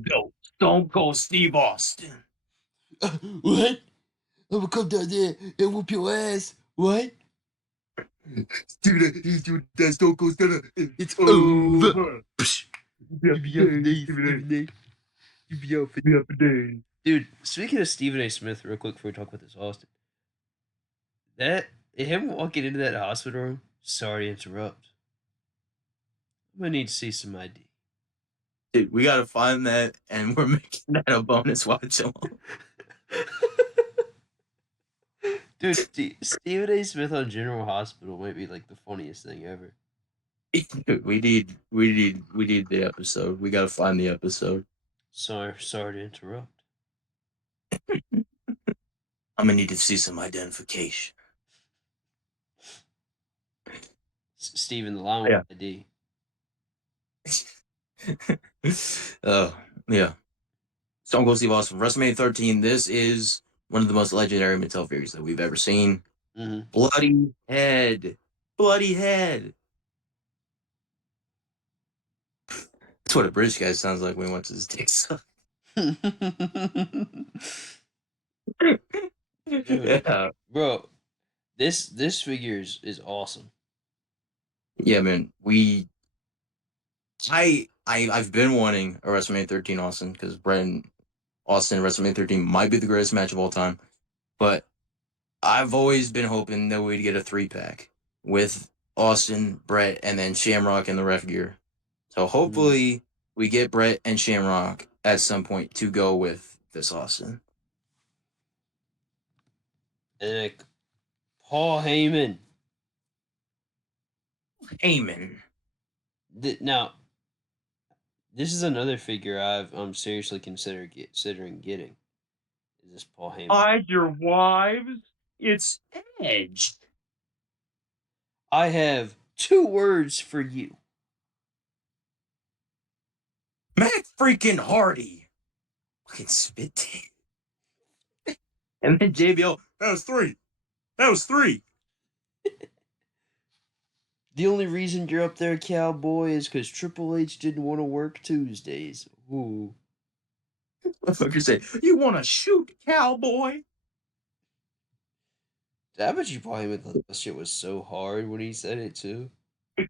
Go. Stone Cold Steve Austin. What? I'm gonna come down there and whoop your ass. What? Dude, he's doing that Stone Cold's gonna. It's over. Dude, speaking of Stephen A. Smith, real quick before we talk about this Austin, that him walking into that hospital room. Sorry to interrupt. I'm gonna need to see some ID. Dude, we gotta find that, and we're making that a bonus watch along. Dude, Stephen A. Smith on General Hospital might be like the funniest thing ever. Dude, we need the episode. We gotta find the episode. Sorry to interrupt. I'm gonna need to see some identification. Steven the Lion Yeah. with ID. Yeah. Stone Cold Steve Austin, WrestleMania 13. This is one of the most legendary Mattel figures that we've ever seen. Mm-hmm. Bloody head. Bloody head. That's what a British guy sounds like when he wants his dick sucked. Yeah. Bro, this figure is awesome. Yeah, man. I've been wanting a WrestleMania 13 Austin because Bret and Austin WrestleMania 13 might be the greatest match of all time. But I've always been hoping that we'd get a 3-pack with Austin, Bret, and then Shamrock in the ref gear. So hopefully we get Bret and Shamrock at some point to go with this Austin. And like, Paul Heyman. Heyman. Now, this is another figure I'm seriously considering getting. Is this Paul Heyman? Hide your wives. It's Edge. I have 2 words for you. Matt freaking Hardy. Fucking spit take. And then JBL. That was 3. That was 3. The only reason you're up there, cowboy, is because Triple H didn't want to work Tuesdays. Ooh. Motherfucker say, you want to shoot, cowboy? I bet you Paul Heyman thought that shit was so hard when he said it, too. And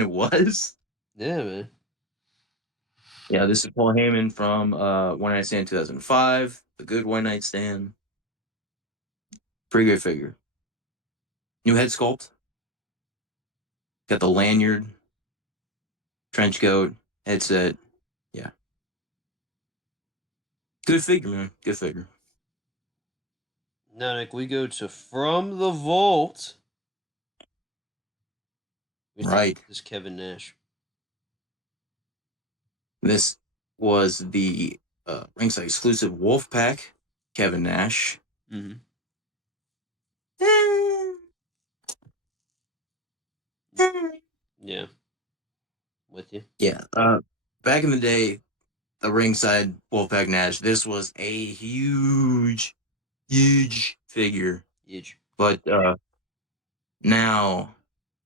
it was. Yeah, man. Yeah, this is Paul Heyman from One Night Stand 2005. The Good One Night Stand. Pretty good figure. New head sculpt. Got the lanyard, trench coat, headset. Yeah. Good figure, man. Good figure. Now, Nick, we go to From the Vault. Right. This is Kevin Nash. This was the ringside exclusive Wolfpack, Kevin Nash. Mm-hmm. Yeah. With you. Yeah. Back in the day, the ringside Wolfpack Nash, this was a huge figure. Huge. But now,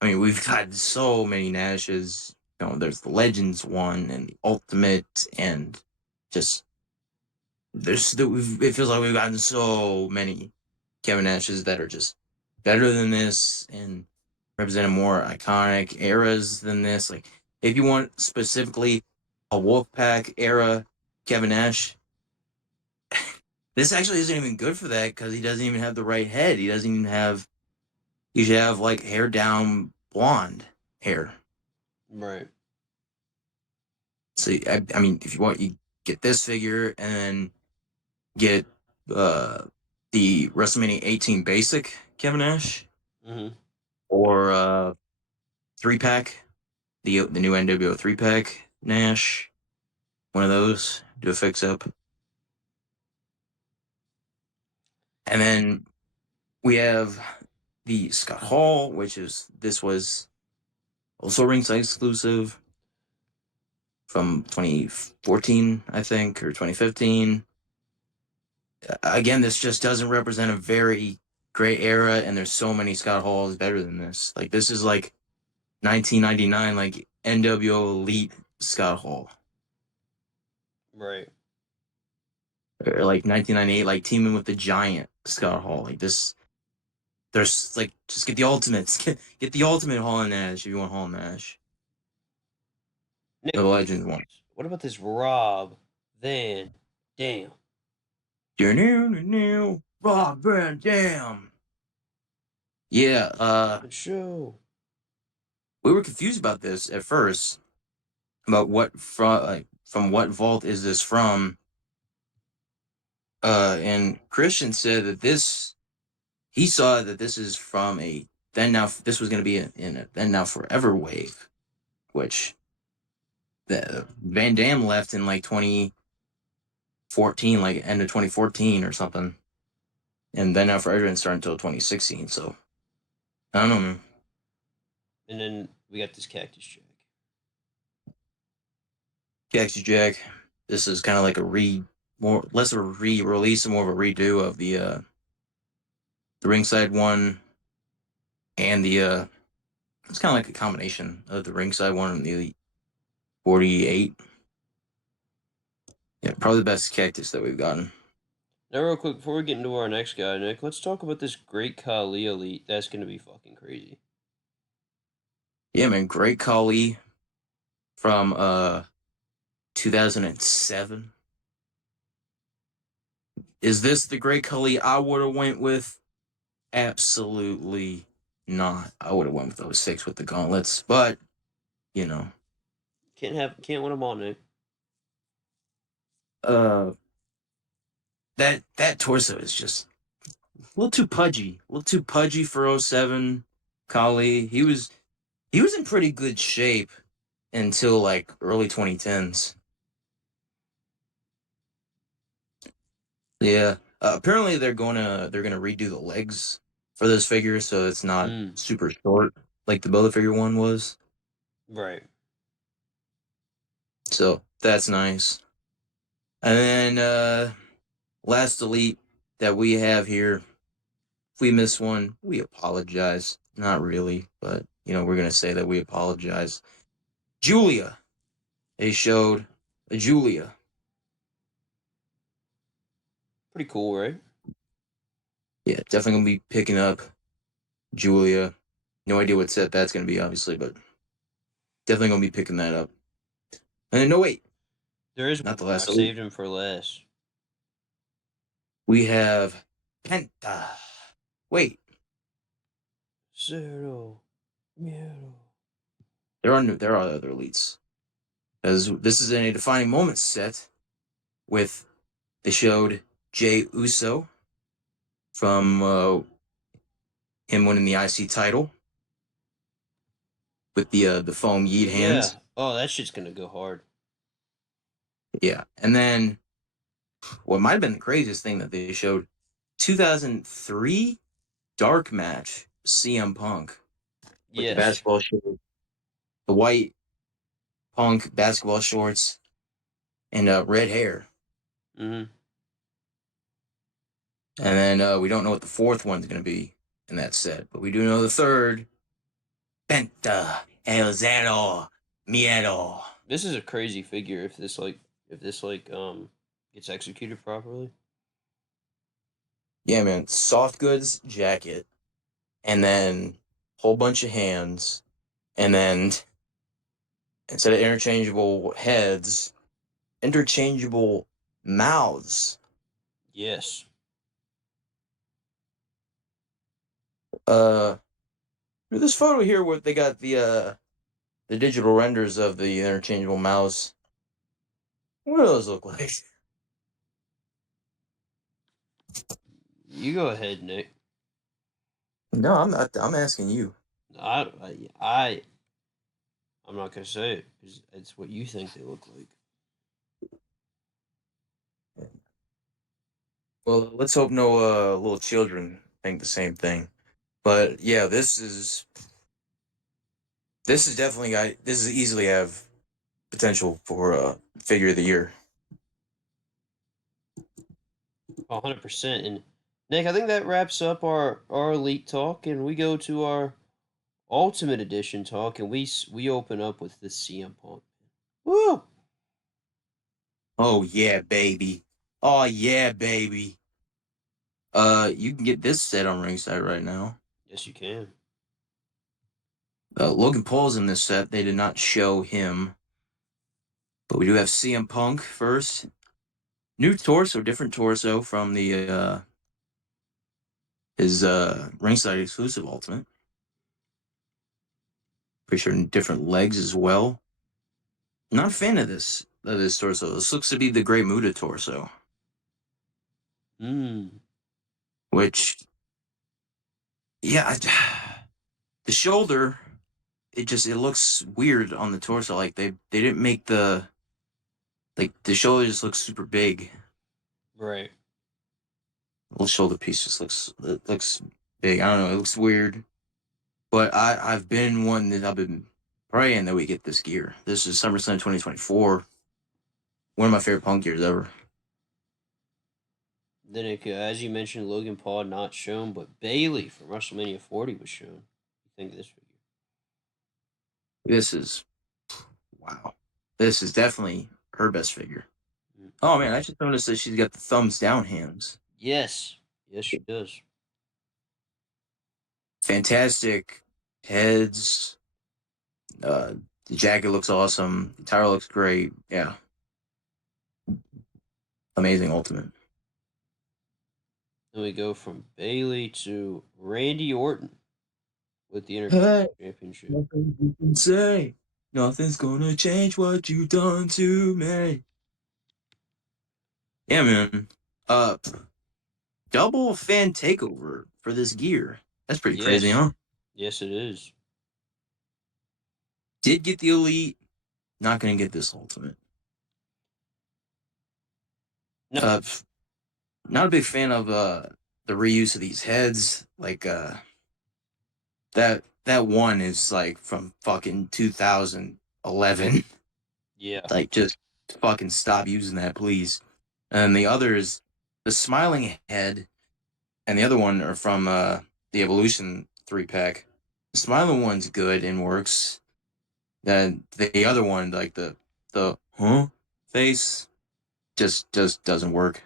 I mean, we've got so many Nashes. You know, there's the Legends one and the Ultimate, and just it feels like we've gotten so many Kevin Nashes that are just better than this and represent more iconic eras than this. Like, if you want specifically a Wolfpack era Kevin Nash, this actually isn't even good for that because he doesn't even have the right head. He doesn't even have. He should have like hair down blonde hair. Right. So I mean, if you want, you get this figure and then get the WrestleMania 18 basic Kevin Nash Mm-hmm. or 3-pack, the new NWO 3-pack Nash. One of those, do a fix up. And then we have the Scott Hall, this was also ringside exclusive from 2014, I think, or 2015. Again, this just doesn't represent a very great era, and there's so many Scott Halls better than this. Like, this is like 1999, like NWO Elite Scott Hall. Right. Or like 1998, like teaming with the Giant Scott Hall. Like this, there's like, just get the ultimates. Get the ultimate Hall and Nash if you want Hall and Nash. Nick, The Legends one. what about this Rob Van Dam? Rob Van Dam. Yeah, Good show. we were confused about this at first, about from what vault is this from? And Christian said that he saw that this is from a then now this was going to be in a then now forever wave, which the Van Dam left in like 2014, like end of 2014 or something, and then now forever didn't start until 2016. So I don't know, man. And then we got this Cactus Jack. Cactus Jack. This is kind of like less of a re-release and more of a redo of the ringside one and it's kind of like a combination of the ringside one and the Elite 48. Yeah, probably the best Cactus that we've gotten. Now, real quick, before we get into our next guy, Nick, let's talk about this Great Khali Elite. That's going to be fucking crazy. Yeah, man, great Khali from 2007. Is this the great Khali I would have went with? Absolutely not. I would have went with 06 with the gauntlets, but you know, Can't win them all, Nick. uh, that torso is just a little too pudgy for 07 Khali. He was in pretty good shape until like early 2010s. Yeah. Apparently they're gonna redo the legs for this figure, so it's not super short like the Build a Figure one was. Right. So that's nice. And then last Elite that we have here. If we miss one, we apologize. Not really, but we're gonna say that we apologize. Julia. They showed a Julia. Pretty cool, right? Yeah, definitely gonna be picking up Julia. No idea what set that's gonna be, obviously, but definitely gonna be picking that up. And then, no, wait, There is not the one. I last Elite. saved him for last. We have Penta. Wait, Zero. Miedo. there are other Elites. As this is in a defining moment set with they showed Jay Uso from him winning the IC title with the foam yeet hands. Yeah. Oh, that shit's gonna go hard. Yeah, and then what might have been the craziest thing that they showed 2003 dark match CM Punk with the Yes. basketball shorts, the white Punk basketball shorts, and red hair. Mm-hmm. And then we don't know what the fourth one's going to be in that set, but we do know the third. Penta El Zero Miedo. This is a crazy figure if this gets executed properly. Yeah, man. Soft goods jacket, and then whole bunch of hands, and then instead of interchangeable heads, interchangeable mouths. Yes. This photo here where they got the digital renders of the interchangeable mouths. What do those look like? You go ahead, Nick. No, I'm not. I'm asking you. I I'm not gonna say it because it's what you think they look like. Well, let's hope no little children think the same thing. But yeah, this is definitely this is easily have potential for figure of the year. 100%. And Nick, I think that wraps up our elite talk, and we go to our ultimate edition talk, and we open up with the CM Punk. Woo! Oh yeah, baby. Oh yeah, baby. You can get this set on ringside right now. Yes, you can. Logan Paul's in this set. They did not show him, but we do have CM Punk first. New torso, different torso from the his ringside exclusive ultimate. Pretty sure different legs as well. Not a fan of this torso. This looks to be the Great Muta torso, Hmm. which yeah, the shoulder it looks weird on the torso. Like they didn't make the shoulder just looks super big. Right. Little shoulder piece just looks big. I don't know. It looks weird. But I've been one that I've been praying that we get this gear. This is SummerSlam 2024. One of my favorite Punk gears ever. Then, as you mentioned, Logan Paul not shown, but Bailey from WrestleMania 40 was shown. You think of this figure? This is wow. This is definitely her best figure. Mm. Oh man, I just noticed that she's got the thumbs down hands. Yes. Yes, she does. Fantastic heads. The jacket looks awesome. The tire looks great. Yeah. Amazing ultimate. Then we go from Bailey to Randy Orton with the Hey, Intercontinental Championship. nothing you can say. Nothing's gonna change what you've done to me. Yeah, man. Uh, double fan takeover for this gear. That's pretty crazy, Yes. huh? Yes, it is. Did get the elite. Not gonna get this ultimate. No. Uh, not a big fan of the reuse of these heads. Like that one is like from fucking 2011. Yeah. Like just fucking stop using that, please. And the other is the smiling head, and the other one are from the Evolution 3-pack. The smiling one's good and works. Then the other one, like the face, just doesn't work.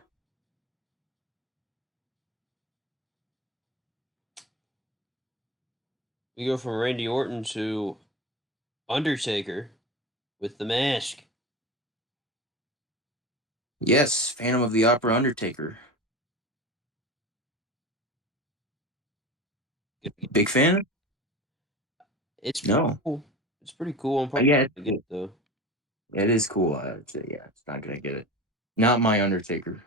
We go from Randy Orton to Undertaker with the mask. Yes, Phantom of the Opera Undertaker. Big fan? It's pretty No. cool. It's pretty cool. I'm probably Yeah, gonna get it though. it is cool. Yeah, it's not gonna get it. Not my Undertaker.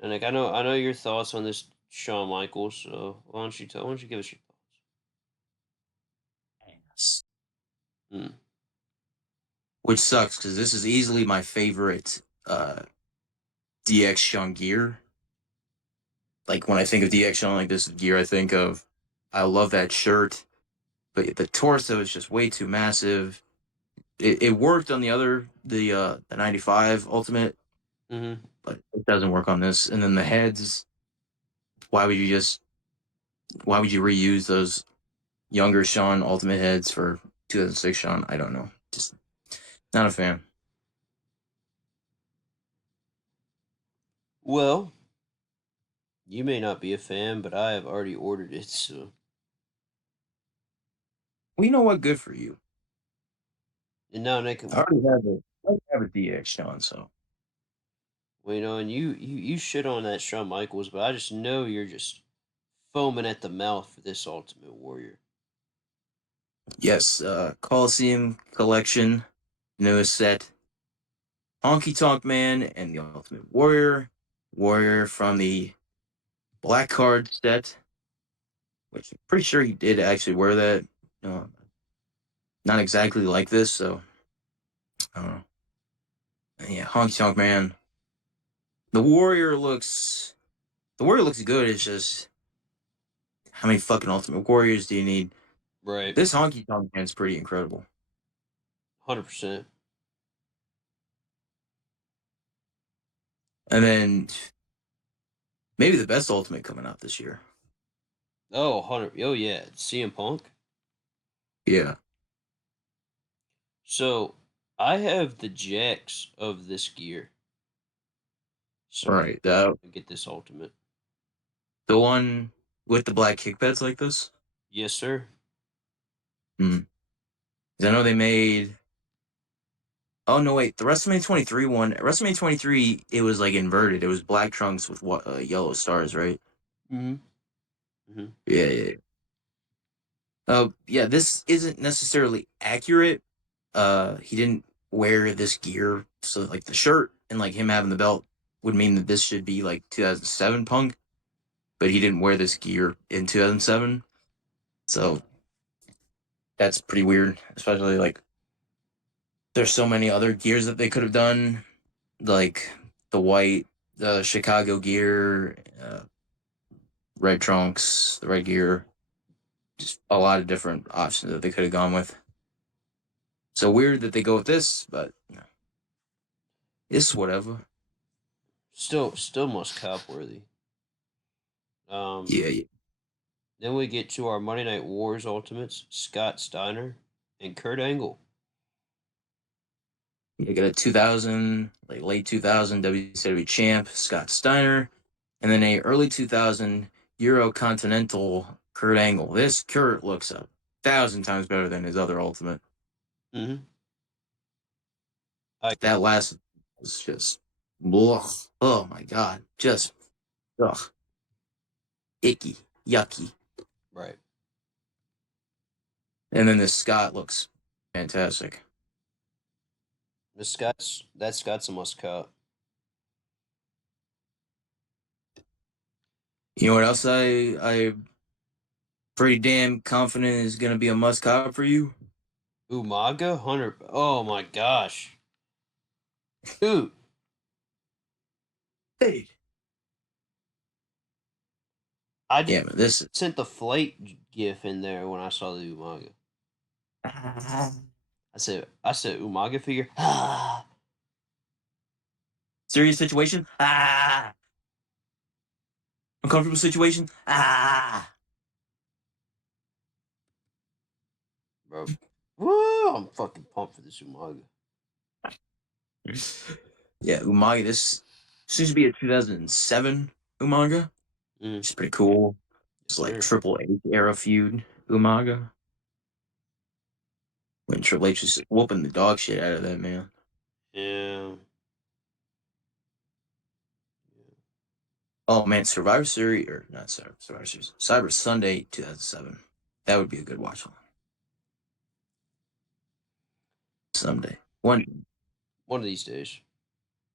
And like I know your thoughts on this Shawn Michaels, so why don't you give us your Yes. thoughts? Hmm. Which sucks because this is easily my favorite DX Shawn gear. Like when I think of DX Shawn, like this gear, I think of I love that shirt, but the torso is just way too massive. It worked on the 95 Ultimate, Mm-hmm. but it doesn't work on this. And then the heads, why would you just why would you reuse those younger Shawn Ultimate heads for 2006 Shawn? I don't know. Just not a fan. Well, you may not be a fan, but I have already ordered it, so Well, you know what? Good for you. and now Nick, I already have it. I already have a DX Shawn, so well, and you shit on that Shawn Michaels, but I just know you're just foaming at the mouth for this Ultimate Warrior. yes. Coliseum collection. newest set, Honky Tonk Man and the Ultimate Warrior. Warrior from the Black Card set, which I'm pretty sure he did actually wear that. Not exactly like this, so I don't know. Yeah, Honky Tonk Man. The Warrior looks good. It's just how many fucking Ultimate Warriors do you need? Right. This Honky Tonk Man's pretty incredible. 100%. And then maybe the best Ultimate coming out this year. Oh, 100. Oh, yeah. CM Punk. Yeah, So, I have the jacks of this gear. So, right. I get this ultimate. The one with the black kick pads like this. Yes, sir. 'Cause I know they made. Oh no, wait! The WrestleMania 23 one. WrestleMania 23, it was like inverted. It was black trunks with yellow stars, right? Mm-hmm. Mm-hmm. Yeah, yeah. Yeah. This isn't necessarily accurate. He didn't wear this gear, so like the shirt and like him having the belt would mean that this should be like 2007 Punk, but he didn't wear this gear in 2007, so that's pretty weird. Especially like there's so many other gears that they could have done, like the Chicago gear, red trunks, the red gear, just a lot of different options that they could have gone with. So weird that they go with this, but it's whatever. Still must cop worthy. Yeah, yeah. Then we get to our Monday Night Wars Ultimates, Scott Steiner and Kurt Angle. You got a 2000, like late 2000 WCW champ Scott Steiner, and then a early 2000 Euro Continental Kurt Angle. This Kurt looks 1,000 times better than his other Ultimate. Mm-hmm. That last was just, ugh, oh my god, just ugh, icky, yucky. Right. And then this Scott looks fantastic. That Scott's a must cop. You know what else I pretty damn confident is gonna be a must cop for you? Umaga 100. Oh my gosh, dude! Hey, I yeah, man, this is. sent the flight gif in there when I saw the Umaga. I said Umaga figure. Serious situation? Ah. Uncomfortable situation? Ah. Bro. Woo! I'm fucking pumped for this Umaga. Yeah, Umaga. This seems to be a 2007 Umaga. Mm. It's pretty cool. It's Yes, like sir. Triple H era feud Umaga. When Triple H was whooping the dog shit out of that man. Yeah. Oh man, Survivor Series or not Survivor Series, Cyber Sunday 2007. That would be a good watch on someday. One. One of these days.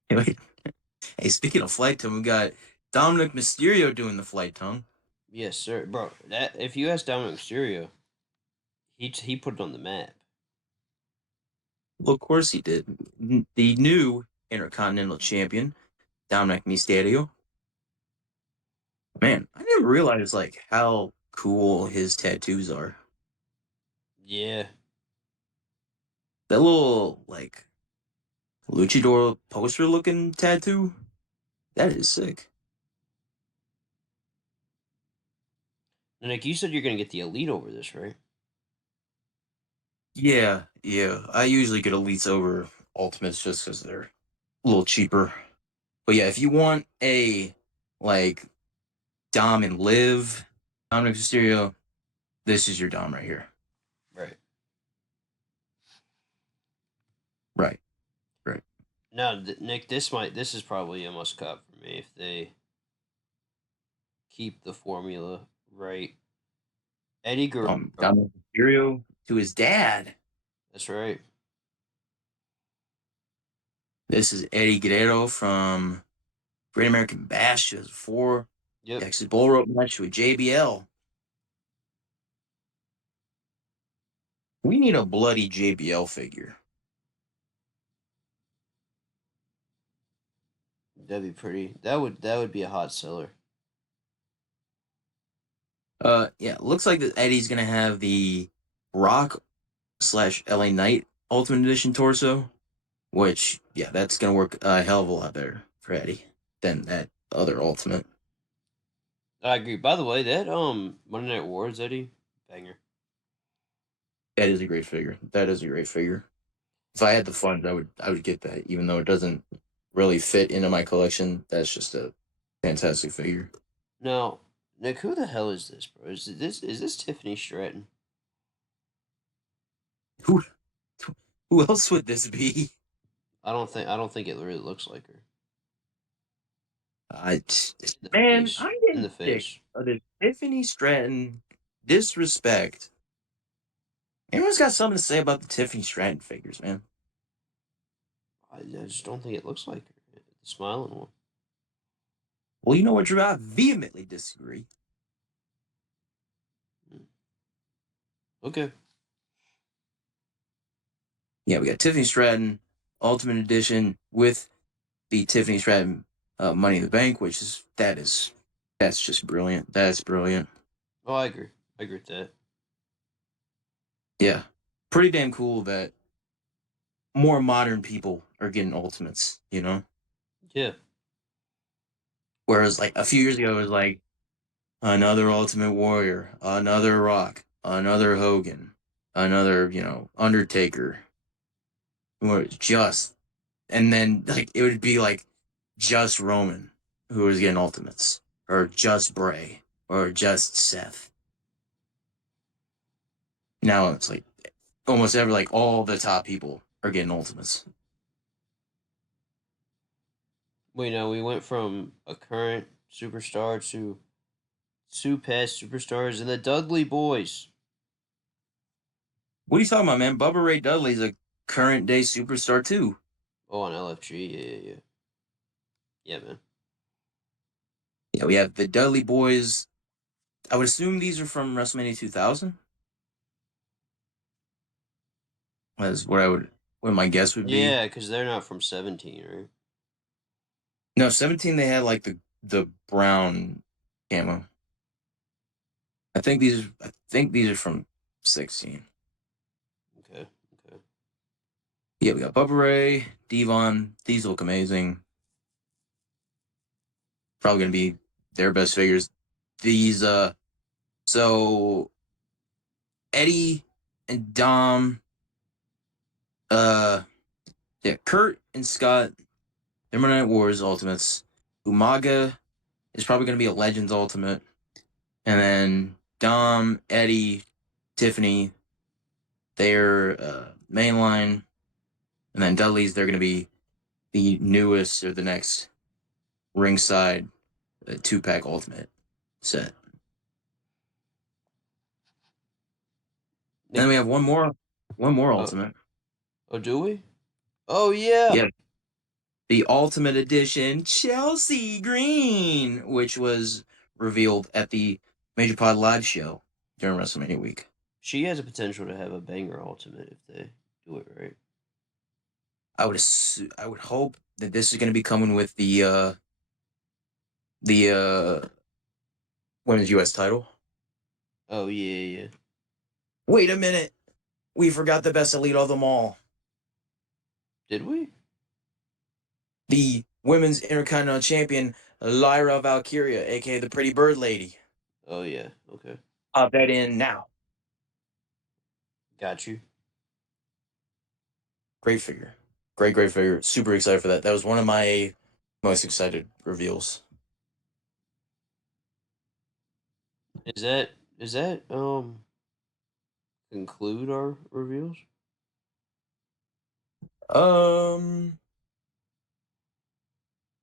Hey, speaking of flight tongue, we got Dominic Mysterio doing the flight tongue. Yes, sir, bro. That if you ask Dominic Mysterio, he put it on the map. Well, of course he did. The new Intercontinental Champion, Dominic Mysterio. Man, I didn't realize like how cool his tattoos are. Yeah. That little like luchador poster looking tattoo, that is sick. And like you said, you're gonna get the elite over this, right? Yeah, yeah. I usually get elites over ultimates just because they're a little cheaper. But yeah, if you want a like Dom and Liv, Dominic Mysterio, this is your Dom right here. Right. Right. Right. Now, Nick, this is probably a must cop for me if they keep the formula right. Eddie Guerrero. Dominic Mysterio to his dad. That's right. This is Eddie Guerrero from Great American Bash 2004. Yep. Texas Bull Rope match with JBL. We need a bloody JBL figure. That'd be pretty. That would be a hot seller. Yeah, looks like that Eddie's gonna have the Rock / LA Knight Ultimate Edition torso, which yeah, that's gonna work a hell of a lot better for Eddie than that other Ultimate. I agree. By the way, that Monday Night Wars Eddie banger. That is a great figure. That is a great figure. If I had the funds, I would get that, even though it doesn't really fit into my collection. That's just a fantastic figure. Now, Nick, who the hell is this, bro? Is this Tiffany Stratton? Who who else would this be? I don't think it really looks like her. I The man, face. I'm In getting the sick face. of this Tiffany Stratton disrespect. Anyone's got something to say about the Tiffany Stratton figures, man? I just don't think it looks like her. The smiling one. Well, you know what, Drew? I vehemently disagree. Okay. Yeah, we got Tiffany Stratton Ultimate Edition with the Tiffany Stratton Money in the Bank, which is that's just brilliant. That's brilliant. Oh, I agree. I agree with that. Yeah, pretty damn cool that more modern people are getting Ultimates. You know, Yeah. whereas like a few years ago it was like another Ultimate Warrior, another Rock, another Hogan, another Undertaker. Or just and then like it would be like just Roman who was getting Ultimates, or just Bray, or just Seth. Now it's like almost every like all the top people are getting Ultimates. We know we went from a current superstar to two past superstars and the Dudley Boys. What are you talking about, man? Bubba Ray Dudley's a current day superstar too. Oh, on LFG. Yeah. Yeah, man. Yeah, we have the Dudley Boys. I would assume these are from WrestleMania 2000. That's what my guess would be. Yeah, because they're not from 17, right? No, 17 they had like the brown camo. I think these are from 16. Okay. Yeah, we got Bubba Ray, Devon. These look amazing. Probably gonna be their best figures. These so Eddie and Dom, yeah, Kurt and Scott, they're Monday Night Wars Ultimates. Umaga is probably gonna be a Legends Ultimate. And then Dom, Eddie, Tiffany, they're mainline. And then Dudley's, they're gonna be the newest or the next ringside 2-pack Ultimate set. And then we have one more Ultimate. Oh, do we? Oh, yeah. Yeah, the Ultimate Edition Chelsea Green, which was revealed at the Major Pod Live show during WrestleMania week. She has a potential to have a banger ultimate if they do it right. I would hope that this is going to be coming with the women's U.S. title. Oh, yeah. Wait a minute, we forgot the best elite of them all. Did we? The women's Intercontinental Champion, Lyra Valkyria, aka the Pretty Bird Lady. Oh, yeah. Okay. Pop that in now. Got you. Great figure. Great figure. Super excited for that. That was one of my most excited reveals. Is that conclude our reveals?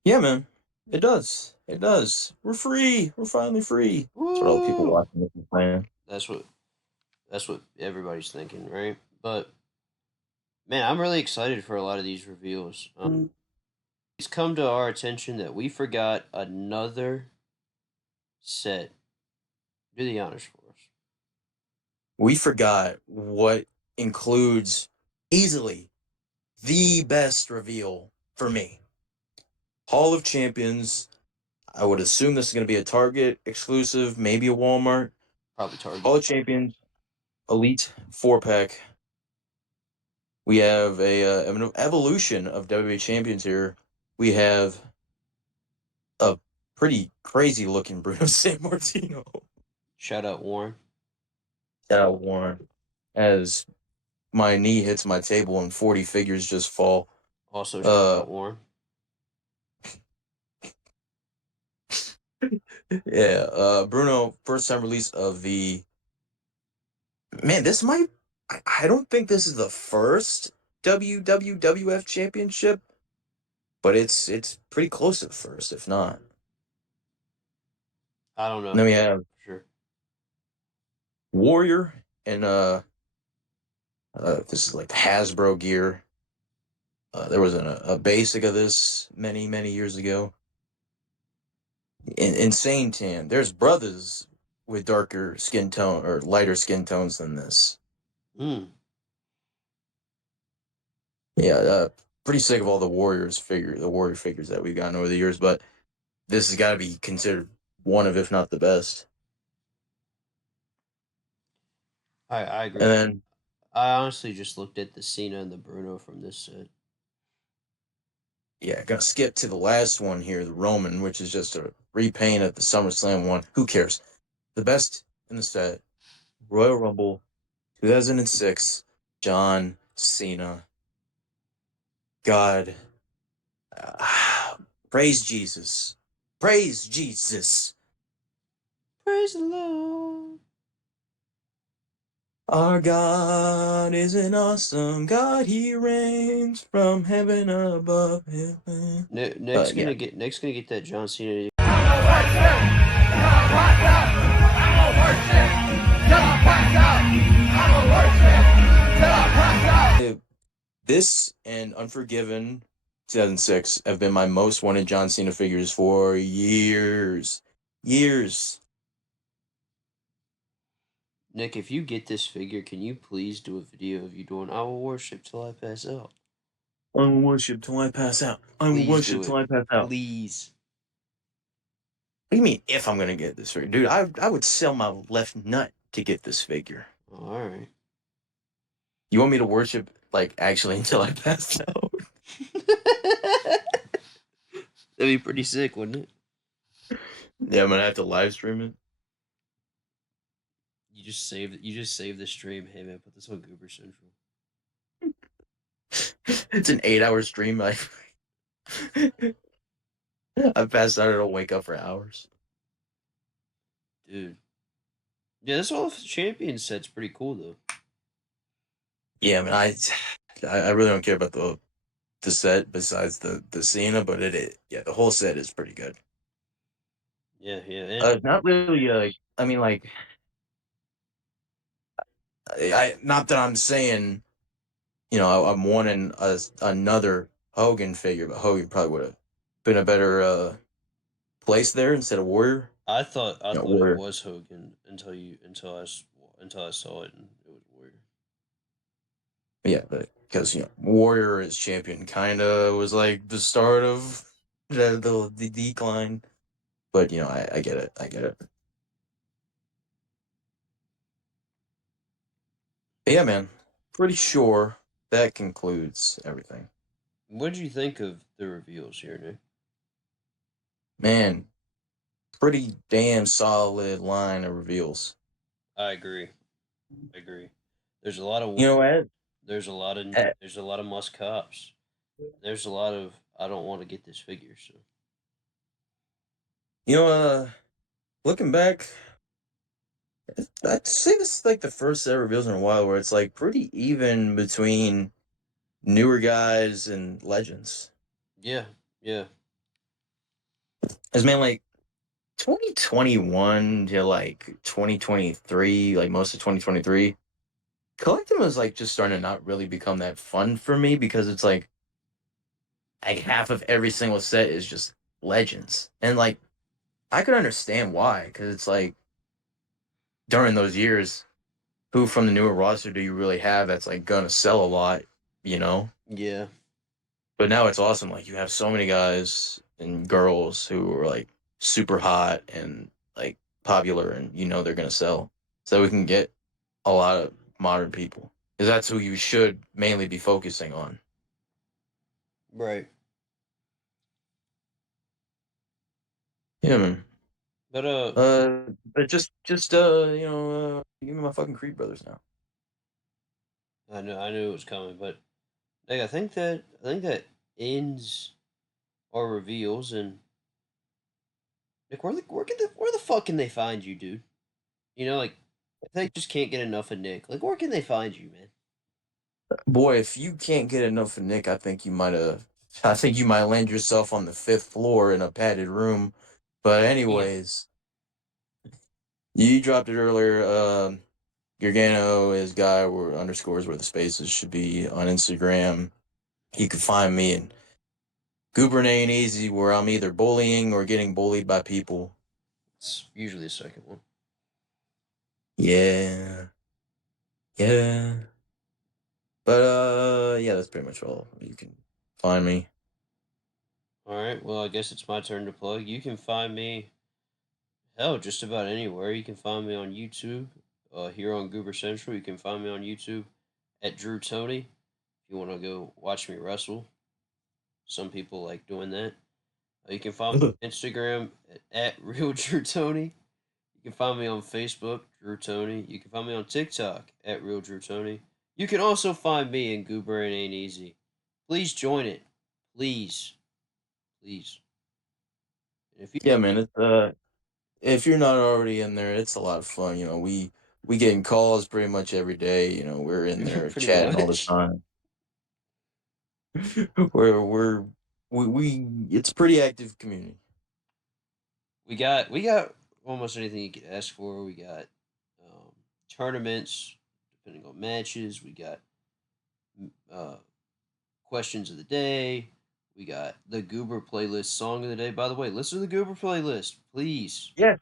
Yeah, man. It does. It does. We're free. We're finally free. Woo! That's what all the people watching this is playing. That's what everybody's thinking, right? But Man, I'm really excited for a lot of these reveals. It's come to our attention that we forgot another set. Do the honors for us. We forgot what includes easily the best reveal for me. Hall of Champions. I would assume this is going to be a Target exclusive, maybe a Walmart. Probably Target. Hall of Champions Elite 4-pack. We have an evolution of WWE Champions here. We have a pretty crazy looking Bruno San Martino. Shout out Warren. Warren. As my knee hits my table and 40 figures just fall. Also shout out Warren. Yeah, Bruno, first time release of the. Man, this might. I don't think this is the first WWF Championship, but it's pretty close to the first, if not. I don't know. And then we have Sure. Warrior and this is like Hasbro gear. There was a basic of this many years ago. Insane tan. There's brothers with darker skin tone or lighter skin tones than this. Mm. Yeah, pretty sick of all the warrior figures that we've gotten over the years, but this has got to be considered one of, if not the best. I agree. And then I honestly just looked at the Cena and the Bruno from this set. yeah, gonna skip to the last one here, the Roman, which is just a repaint of the SummerSlam one. Who cares? The best in the set, Royal Rumble, 2006, John Cena. God, praise Jesus, praise Jesus. Praise the Lord. Our God is an awesome God. He reigns from heaven above. Next gonna get that John Cena. This and Unforgiven 2006 have been my most wanted John Cena figures for years. Years. Nick, if you get this figure, can you please do a video of you doing "I will worship till I pass out"? I will worship till I pass out. I will Please worship do till it. I pass out. Please. What do you mean if I'm gonna get this figure? Dude, I would sell my left nut to get this figure. All right. You want me to worship like actually until I pass out? That'd be pretty sick, wouldn't it? Yeah, I'm gonna have to live stream it. You just save the stream. Hey man, put this on Goober Central. It's an 8-hour stream. I passed out. I don't wake up for hours. Dude. Yeah, this All Champion set's pretty cool though. Yeah, I mean, I really don't care about the set besides the Cena, but yeah, the whole set is pretty good. Yeah, yeah. Not really. I mean, like, I not that I'm saying, you know, I'm wanting another Hogan figure, but Hogan probably would have been a better place there instead of Warrior. I thought Warrior. it was Hogan until I saw it and it was Warrior. Yeah, but because Warrior as champion kind of was like the start of the decline. But I get it. I get it. But yeah, man. Pretty sure that concludes everything. What did you think of the reveals here, Nick? Man, pretty damn solid line of reveals. I agree. There's a lot of You know what? there's a lot of must cops. There's a lot of I don't want to get this figure, so Looking back, I'd say this is like the first set of reveals in a while where it's like pretty even between newer guys and legends. yeah. As man, like 2021 to like 2023, like most of 2023, collecting was like just starting to not really become that fun for me because it's like half of every single set is just legends, and like I could understand why, because it's like during those years, who from the newer roster do you really have that's like gonna sell a lot, you know? Yeah. But now it's awesome. Like you have so many guys and girls who are like super hot and like popular, and you know they're gonna sell, so we can get a lot of modern people because that's who you should mainly be focusing on. Right. Yeah, man. But But just give me my fucking Creed brothers now. I knew it was coming, but like I think that ends our reveals, and like where the fuck can they find you, dude? You know, like if they just can't get enough of Nick, like where can they find you, man? Boy, if you can't get enough of Nick, I think you might have. I think you might land yourself on the 5th floor in a padded room. But Damn. anyways, you dropped it earlier. Gargano is guy where underscores where the spaces should be on Instagram. You can find me in Goober and Easy, where I'm either bullying or getting bullied by people. It's usually the second one. Yeah, yeah. But yeah, that's pretty much all. You can find me. All right. Well, I guess it's my turn to plug. You can find me, hell, just about anywhere. You can find me on YouTube, here on Goober Central. You can find me on YouTube at Drew Tony. If you want to go watch me wrestle, some people like doing that. You can find me on Instagram at Real Drew Tony. You can find me on Facebook, Drew Tony. You can find me on TikTok at Real Drew Tony. You can also find me in Goober and Ain't Easy. Please join it. Please. Please. And if you Yeah, man. It's if you're not already in there, it's a lot of fun. You know, we getting calls pretty much every day. You know, we're in there pretty chatting all the much. time. We it's a pretty active community. We got almost anything you could ask for. We got tournaments, depending on matches. We got uh, questions of the day. We got the Goober playlist song of the day. By the way, listen to the Goober playlist, please. Yeah.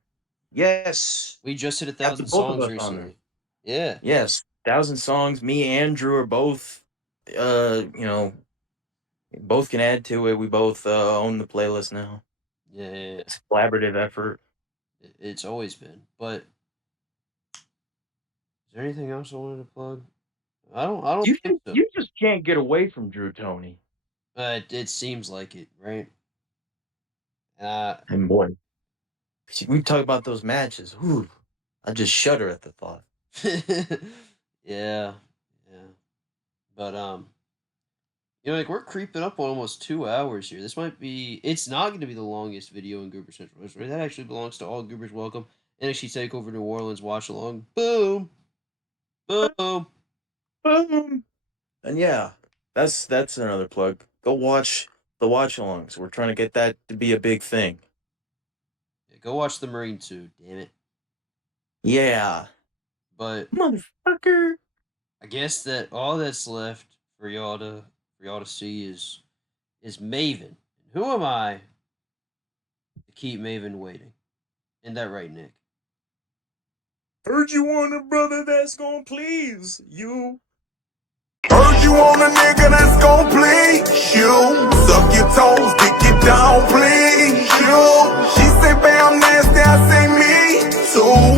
Yes. We just hit Got the 1,000 both of songs us on there. recently. Yeah, Yes. 1,000 songs. Me and Drew are both you know, both can add to it. We both own the playlist now. yeah, yeah, yeah. It's a collaborative effort. It's always been. But is there anything else I wanted to plug? I don't think so. You just can't get away from Drew Tony. It seems like it, right? Uh, And boy, we talk about those matches. Whew, I just shudder at the thought. yeah, yeah. But like we're creeping up on almost 2 hours here. This might be. It's not going to be the longest video in Goober Central History. That actually belongs to all Goobers. Welcome NXT Takeover New Orleans. Watch along. Boom, boom. Boom. And yeah, that's another plug. Go watch the watch alongs. We're trying to get that to be a big thing. Yeah, go watch the Marine 2. Damn it. Yeah, But motherfucker. I guess that all that's left for y'all to see is Maven. And who am I to keep Maven waiting? Isn't that right, Nick? Heard you want a brother that's gonna please you. Heard you on a nigga that's gon' please you. Suck your toes, dick it down, please you. She say, babe, I'm nasty, I say me too.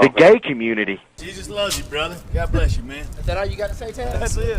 The gay community. Jesus loves you, brother. God bless you, man. Is that all you got to say, Ted? That's it.